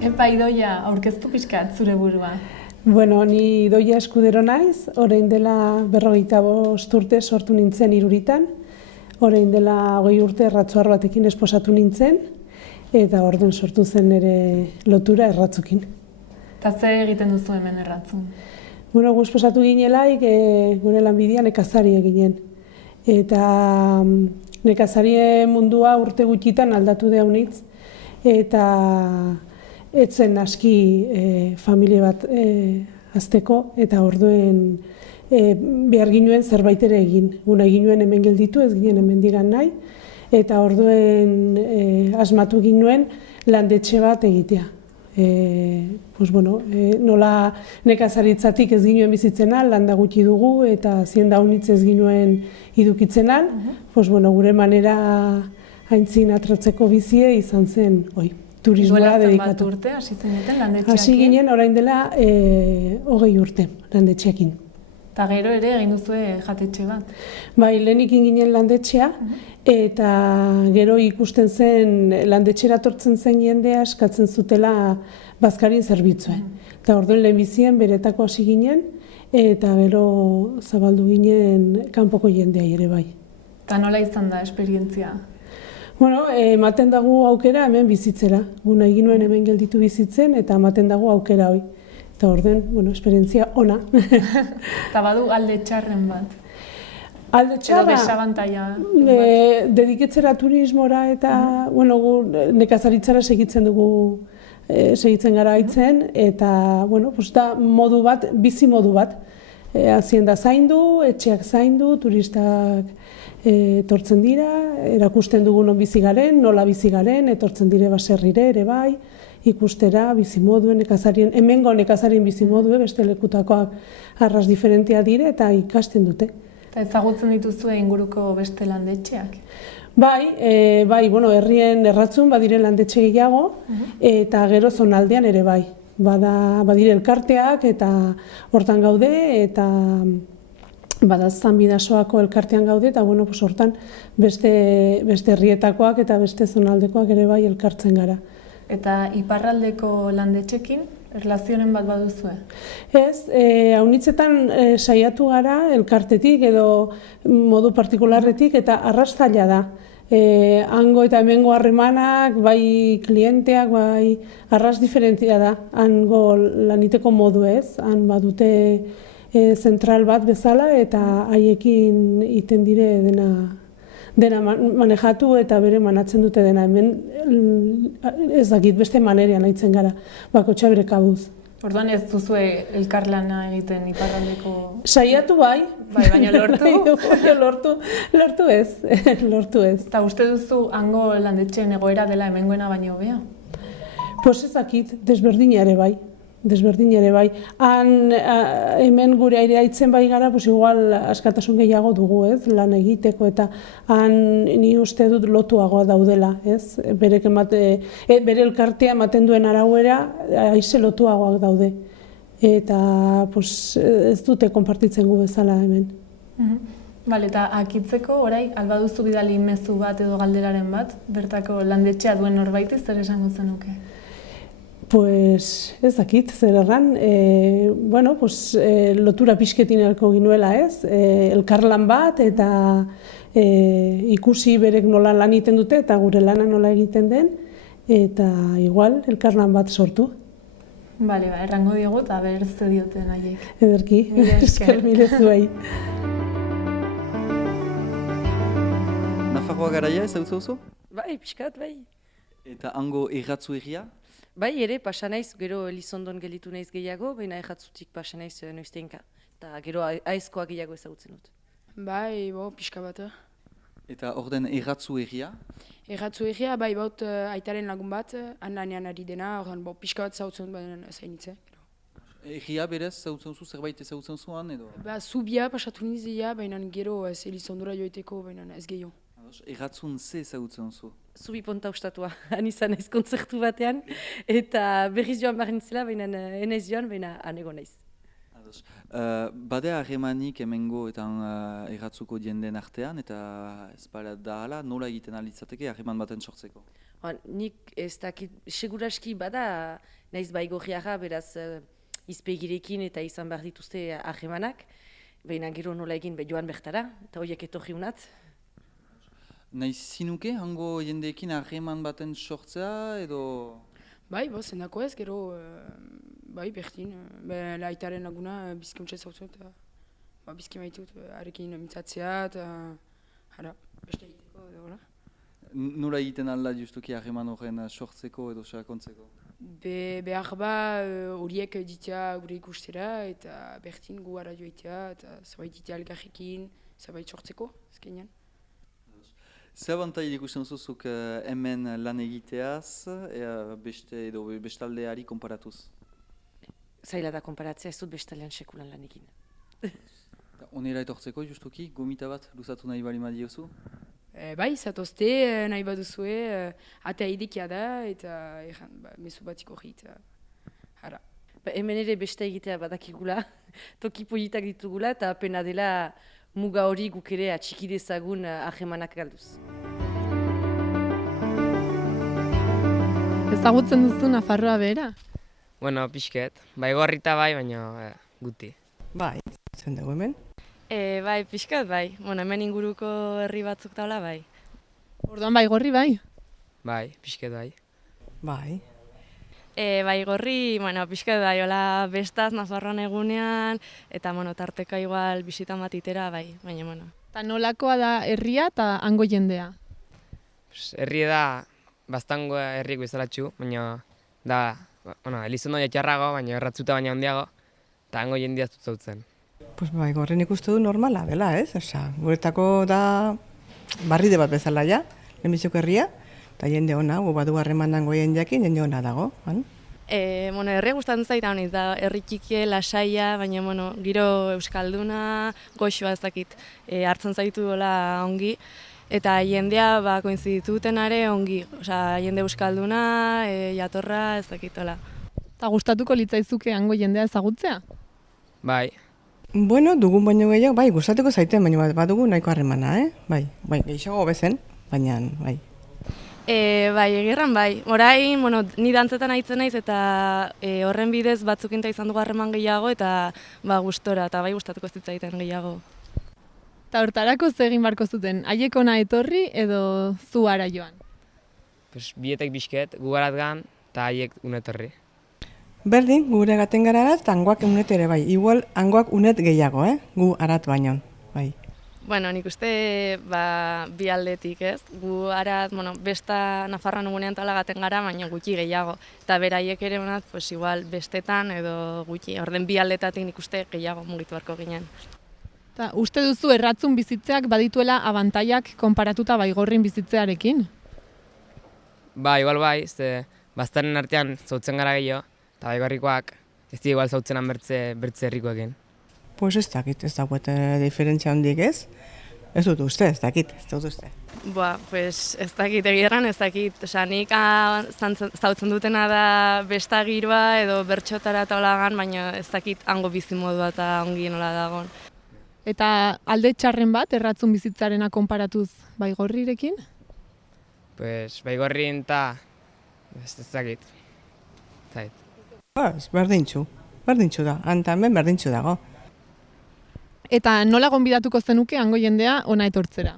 Epa, Idoia, aurkeztu pixkat zure burua. Bueno, ni Idoia Eskudero naiz, orain dela 45 urte sortu nintzen Iruritan, orain dela 20 urte erratzuar batekin esposatu nintzen, eta orduan sortu zen ere lotura erratzukin. Eta ze egiten duzu hemen erratzun? Bueno, gu esposatu ginelaik, gure lanbidea nekazaria ginen. Eta nekazarie mundua urte gutxitan aldatu deunitz, eta etzen aski familie bat azteko, eta orduen behar ginuen zerbait ere egin. Guna ginuen hemen gelditu, ez ginen hemen digan nahi, eta orduen asmatu ginuen landetxe bat egitea. Nola nekazaritzatik ez ginuen bizitzena, landa gutxi dugu eta zienda honitz ez ginuen idukitzenan, gure manera haintzin atratzeko bizie izan zen turismoa dedikatu. Zenbat urte hasi zineten landetxeakin? Hasi ginen orain dela 20 urte landetxeakin. Eta gero ere egin duzue jatetxe bat? Bai, lehenik ginen landetxea, eta gero ikusten zen landetxera tortzen zen jendea eskatzen zutela bazkarien zerbitzue. Eta orduen lehenbizien beretako hasi ginen, eta gero zabaldu ginen kanpoko jendea ere bai. Eta nola izan da esperientzia? Bueno, ematen dago aukera hemen bizitzera. Guna egin nuen hemen gelditu bizitzen, eta ematen dago aukera hoi. Eta orden, esperientzia ona. Eta badu alde txarren bat? Alde txarra? Edo desabantaia? Dediketzera turismora eta nekazaritzara segitzen gara haitzen, eta da modu bat, bizi modu bat. Hazienda zaindu, etxeak zaindu, turistak etortzen dira, erakusten dugu non bizi garen, nola bizi garen, etortzen dire baserrire ere bai, ikustera, bizimoduen, hemengo nekazarien bizimodue, beste lekutakoak arras diferentia dire eta ikasten dute. Eta ezagutzen dituzue inguruko beste landetxeak? Bai, herrien erratzun badire landetxe gehiago, eta gero zonaldean ere bai. Badire elkarteak eta hortan gaude, eta Zanbidasoako elkartean gaude, eta hortan beste herrietakoak eta beste zonaldekoak ere bai elkartzen gara. Eta iparraldeko landetxekin, erlazionen bat baduzue? Ez, haunitzetan saiatu gara elkartetik edo modu partikularretik eta arrastaila da. Hango eta hemengo harremanak, bai klienteak, bai arras diferentzia da. Hango laniteko modu ez, han badute zentral bat bezala eta haiekin iten dire dena manejatu eta bere manatzen dute dena. Hemen ez dakit beste manerean aitzen gara, bakotxa bere kabuz. Orduan ez duzue elkarlana egiten iparraldeko... Saiatu bai. Baina lortu? Lortu ez. Eta uste duzu hango landetxeen egoera dela hemengoena baino hobea? Pues ez dakit, desberdina ere bai. Hemen gure aire aitzen bai gara, igual askatasun gehiago dugu, lan egiteko, eta ni uste dut lotuagoa daudela, bere elkartea ematen duen arauera, aize lotuagoak daude. Eta ez dute konpartitzen gu bezala hemen. Eta akitzeko, orai, albaduzu bidali mezu bat edo galderaren bat, bertako landetxea duen norbaiti zer esango zenuke? Ez dakit, zer erran, lotura pixketin elko ginuela ez, elkarlan bat eta ikusi berek nola lan egiten dute eta gure lana nola egiten den, eta igual elkarlan bat sortu. Bale, errango diogu eta ber ze dioten haiek. Ederki, esker mire zuei. Nafarroa garaia ez hau zauzu? Bai, pixkat, bai. Eta hango erratzu egia? Bai, ere, pasa naiz, gero Elizondon gelitu naiz gehiago, baina erratzutik pasa naiz noiztenka. Eta gero aizkoa gehiago ezagutzen dut. Bai, pixka bat. Eta hor den erratzu egia? Erratzu egia, bai, baut aitaren lagun bat, han ari dena, ordan pixka bat ezagutzen dut zainitze. Egia berez ezagutzen zu, zerbait ezagutzen zuan edo? Zubia pasatu nizia, baina gero ez Elizondora joiteko, baina ez gehiago. Erratzun ze ezagutzen zu? Zubi ponta ustatua, han izan naiz kontzertu batean, eta berriz joan behar nintzela, baina enaiz joan, baina anego naiz. Badea harremanik hemengo eta erratzuko jenden artean, eta ez bada da hala, nola egiten alitzateke harreman baten sortzeko? Nik ez dakit, seguraski bada naiz baigorriara, beraz izpegirekin eta izan behar dituzte harremanak, baina gero nola egin joan bertara, eta horiek etorri unat. Naiz zinuke, hango jendeekin harreman baten sortzea edo? Bai, zendako ez, gero, bai, berdin, aitaren laguna bizkauntza zautzen, eta bizki maitut, harekin mitzatzea, eta hara, beste egiteko, edo, hola. Nola egiten alda justuki harreman horren sortzeko edo sakontzeko? Behar horiek ditea gure ikustera, eta berdin gu ara joitea, eta zabait ditea elgarrekin, zabait sortzeko, ezkenean. Zer abantail ikusten zuzuk hemen lan egiteaz, edo bestaldeari konparatuz? Zaila da konparatzea, ez dut bestaldean sekulan lan egin. Onera etortzeko justuki, gomita bat luzatu nahi bali madiozu? Bai, zatozte nahi baduzue, atea idekia da, eta mezu batiko hit, hara. Hemen ere beste egitea badakigula, toki politak ditugula, eta pena dela muga hori guk ere atxiki dezagun harremanak galduz. Ezagutzen duzu Nafarroa behera? Bueno, pixket. Baigorrita bai, baina guti. Bai, zen dugu hemen? Bai, pixkat bai. Bueno, hemen inguruko herri batzuk taula bai. Orduan Baigorri bai? Bai, pixket bai. Bai. Baigorri, bueno, pixkat bai, hola bestaz, Nafarroan egunean, eta, bueno, tarteka igual bisitan bat itera, bai, baina, bueno. Eta nolakoa da herria eta hango jendea? Herria da, bastango herriek bezalatxu, baina, da, bueno, Elizondo jatxarrago, baina erratzuta baina handiago, eta hango jendea ez dut zautzen. Pues Baigorren ikustu du normala dela, ez? Osa, guretako da barride bat bezala ja, lehenbiziko herria, eta jende ona, badu harremandango jendeakin, jende ona dago. Bueno, herria gustatzen zait honiz da, herri txikie, lasaia, baina, bueno, giro euskalduna, goxoa ez dakit, hartzen zaitu dola ongi, eta jendea koinzidituten are ongi, osea, jende euskalduna, jatorra ez dakit dola. Eta gustatuko litzaizuke hango jendea ezagutzea? Bai. Bueno, dugun baino gehiago, bai, gustatuko zaiten, baina badugu nahiko harremana, bai, gehiago bezen, baina, bai. Bai, egirran bai. Orain, bueno, ni dantzetan aitzen naiz eta horren bidez batzukinta izan dugu harreman gehiago eta gustora, eta bai gustatuko ez ditzaiten gehiago. Eta hortarako ze egin barko zuten, haiek ona etorri edo zu ara joan? Pues bietek bizket, gu garat gan, eta haiek unetorri. Berdin, gure gaten gara arat, eta hangoak unet ere bai. Igual, hangoak unet gehiago, gu arat baino, bai. Bueno, nik uste bi aldetik, ez? Gu arat, bueno, besta Nafarroan egunean tala gaten gara, baina gutxi gehiago. Eta beraiek ere honat, pues igual bestetan edo gutxi. Orden bi aldetatik nik uste gehiago mugitu beharko ginen. Eta uste duzu erratzun bizitzeak badituela abantaiak konparatuta Baigorrin bizitzearekin? Ba, igual bai, ze baztaren artean zautzen gara gehiago, eta Baigorrikoak ez dira igual zautzenan bertze herrikoekin. Pues ez dakit, ez dagoet diferentzia hondik ez. Ez dut uste, ez dakit, ez dut uste. Pues ez dakit, egirran ez dakit. Osa, nik zautzen dutena da besta giroa edo bertxotara eta holagan, baina ez dakit hango bizimodua eta ongi nola dagoen. Eta alde txarren bat, erratzun bizitzarena konparatuz Baigorrirekin? Pues Baigorrin eta ez dakit. Ez berdintxu da, hanta hemen berdintxu dago. Eta nola gonbidatuko zenuke hango jendea ona etortzera?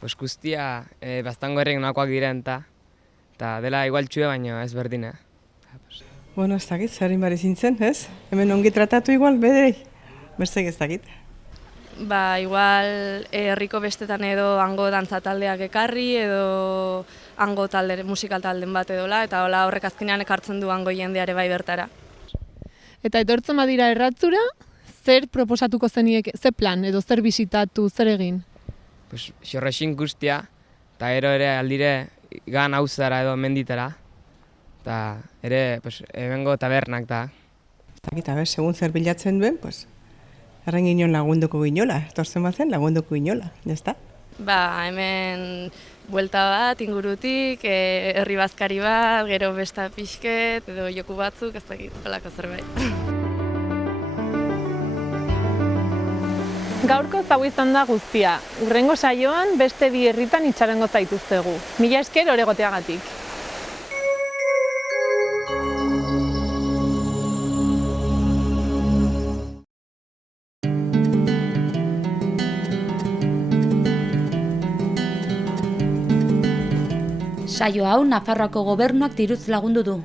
Pues guztia, bastango herriek noakoak diren eta dela igual txue, baina ez berdina. Bueno, ez dakit, zerin bari zintzen, ez? Hemen ongi tratatu igual, bedei, berzek ez dakit. Igual herriko bestetan edo hango dantzataldeak ekarri edo hango musikal talden bat edola, eta hola horrek azkenean ekartzen du hango jendeare bai bertara. Eta etortzen badira erratzura, zer proposatuko zeniek, ze plan edo zer bisitatu, zer egin? Pues, xorrexin guztia, eta gero ere aldire gan hauzara edo menditara, eta ere hemengo tabernak da. Eta segun zer bilatzen duen, erren ginen lagunduko ginola, etortzen bazen lagunduko ginola, jazta? Hemen buelta bat, ingurutik, herri bazkari bat, gero besta pixket, edo joku batzuk, ez dakit, holako zerbait. Gaurko hau izan da guztia. Hurrengo saioan beste bi herritan itxarongo zaituztegu. Mila esker oregoteagatik. Saio hau Nafarroako Gobernuak diruz lagundu du.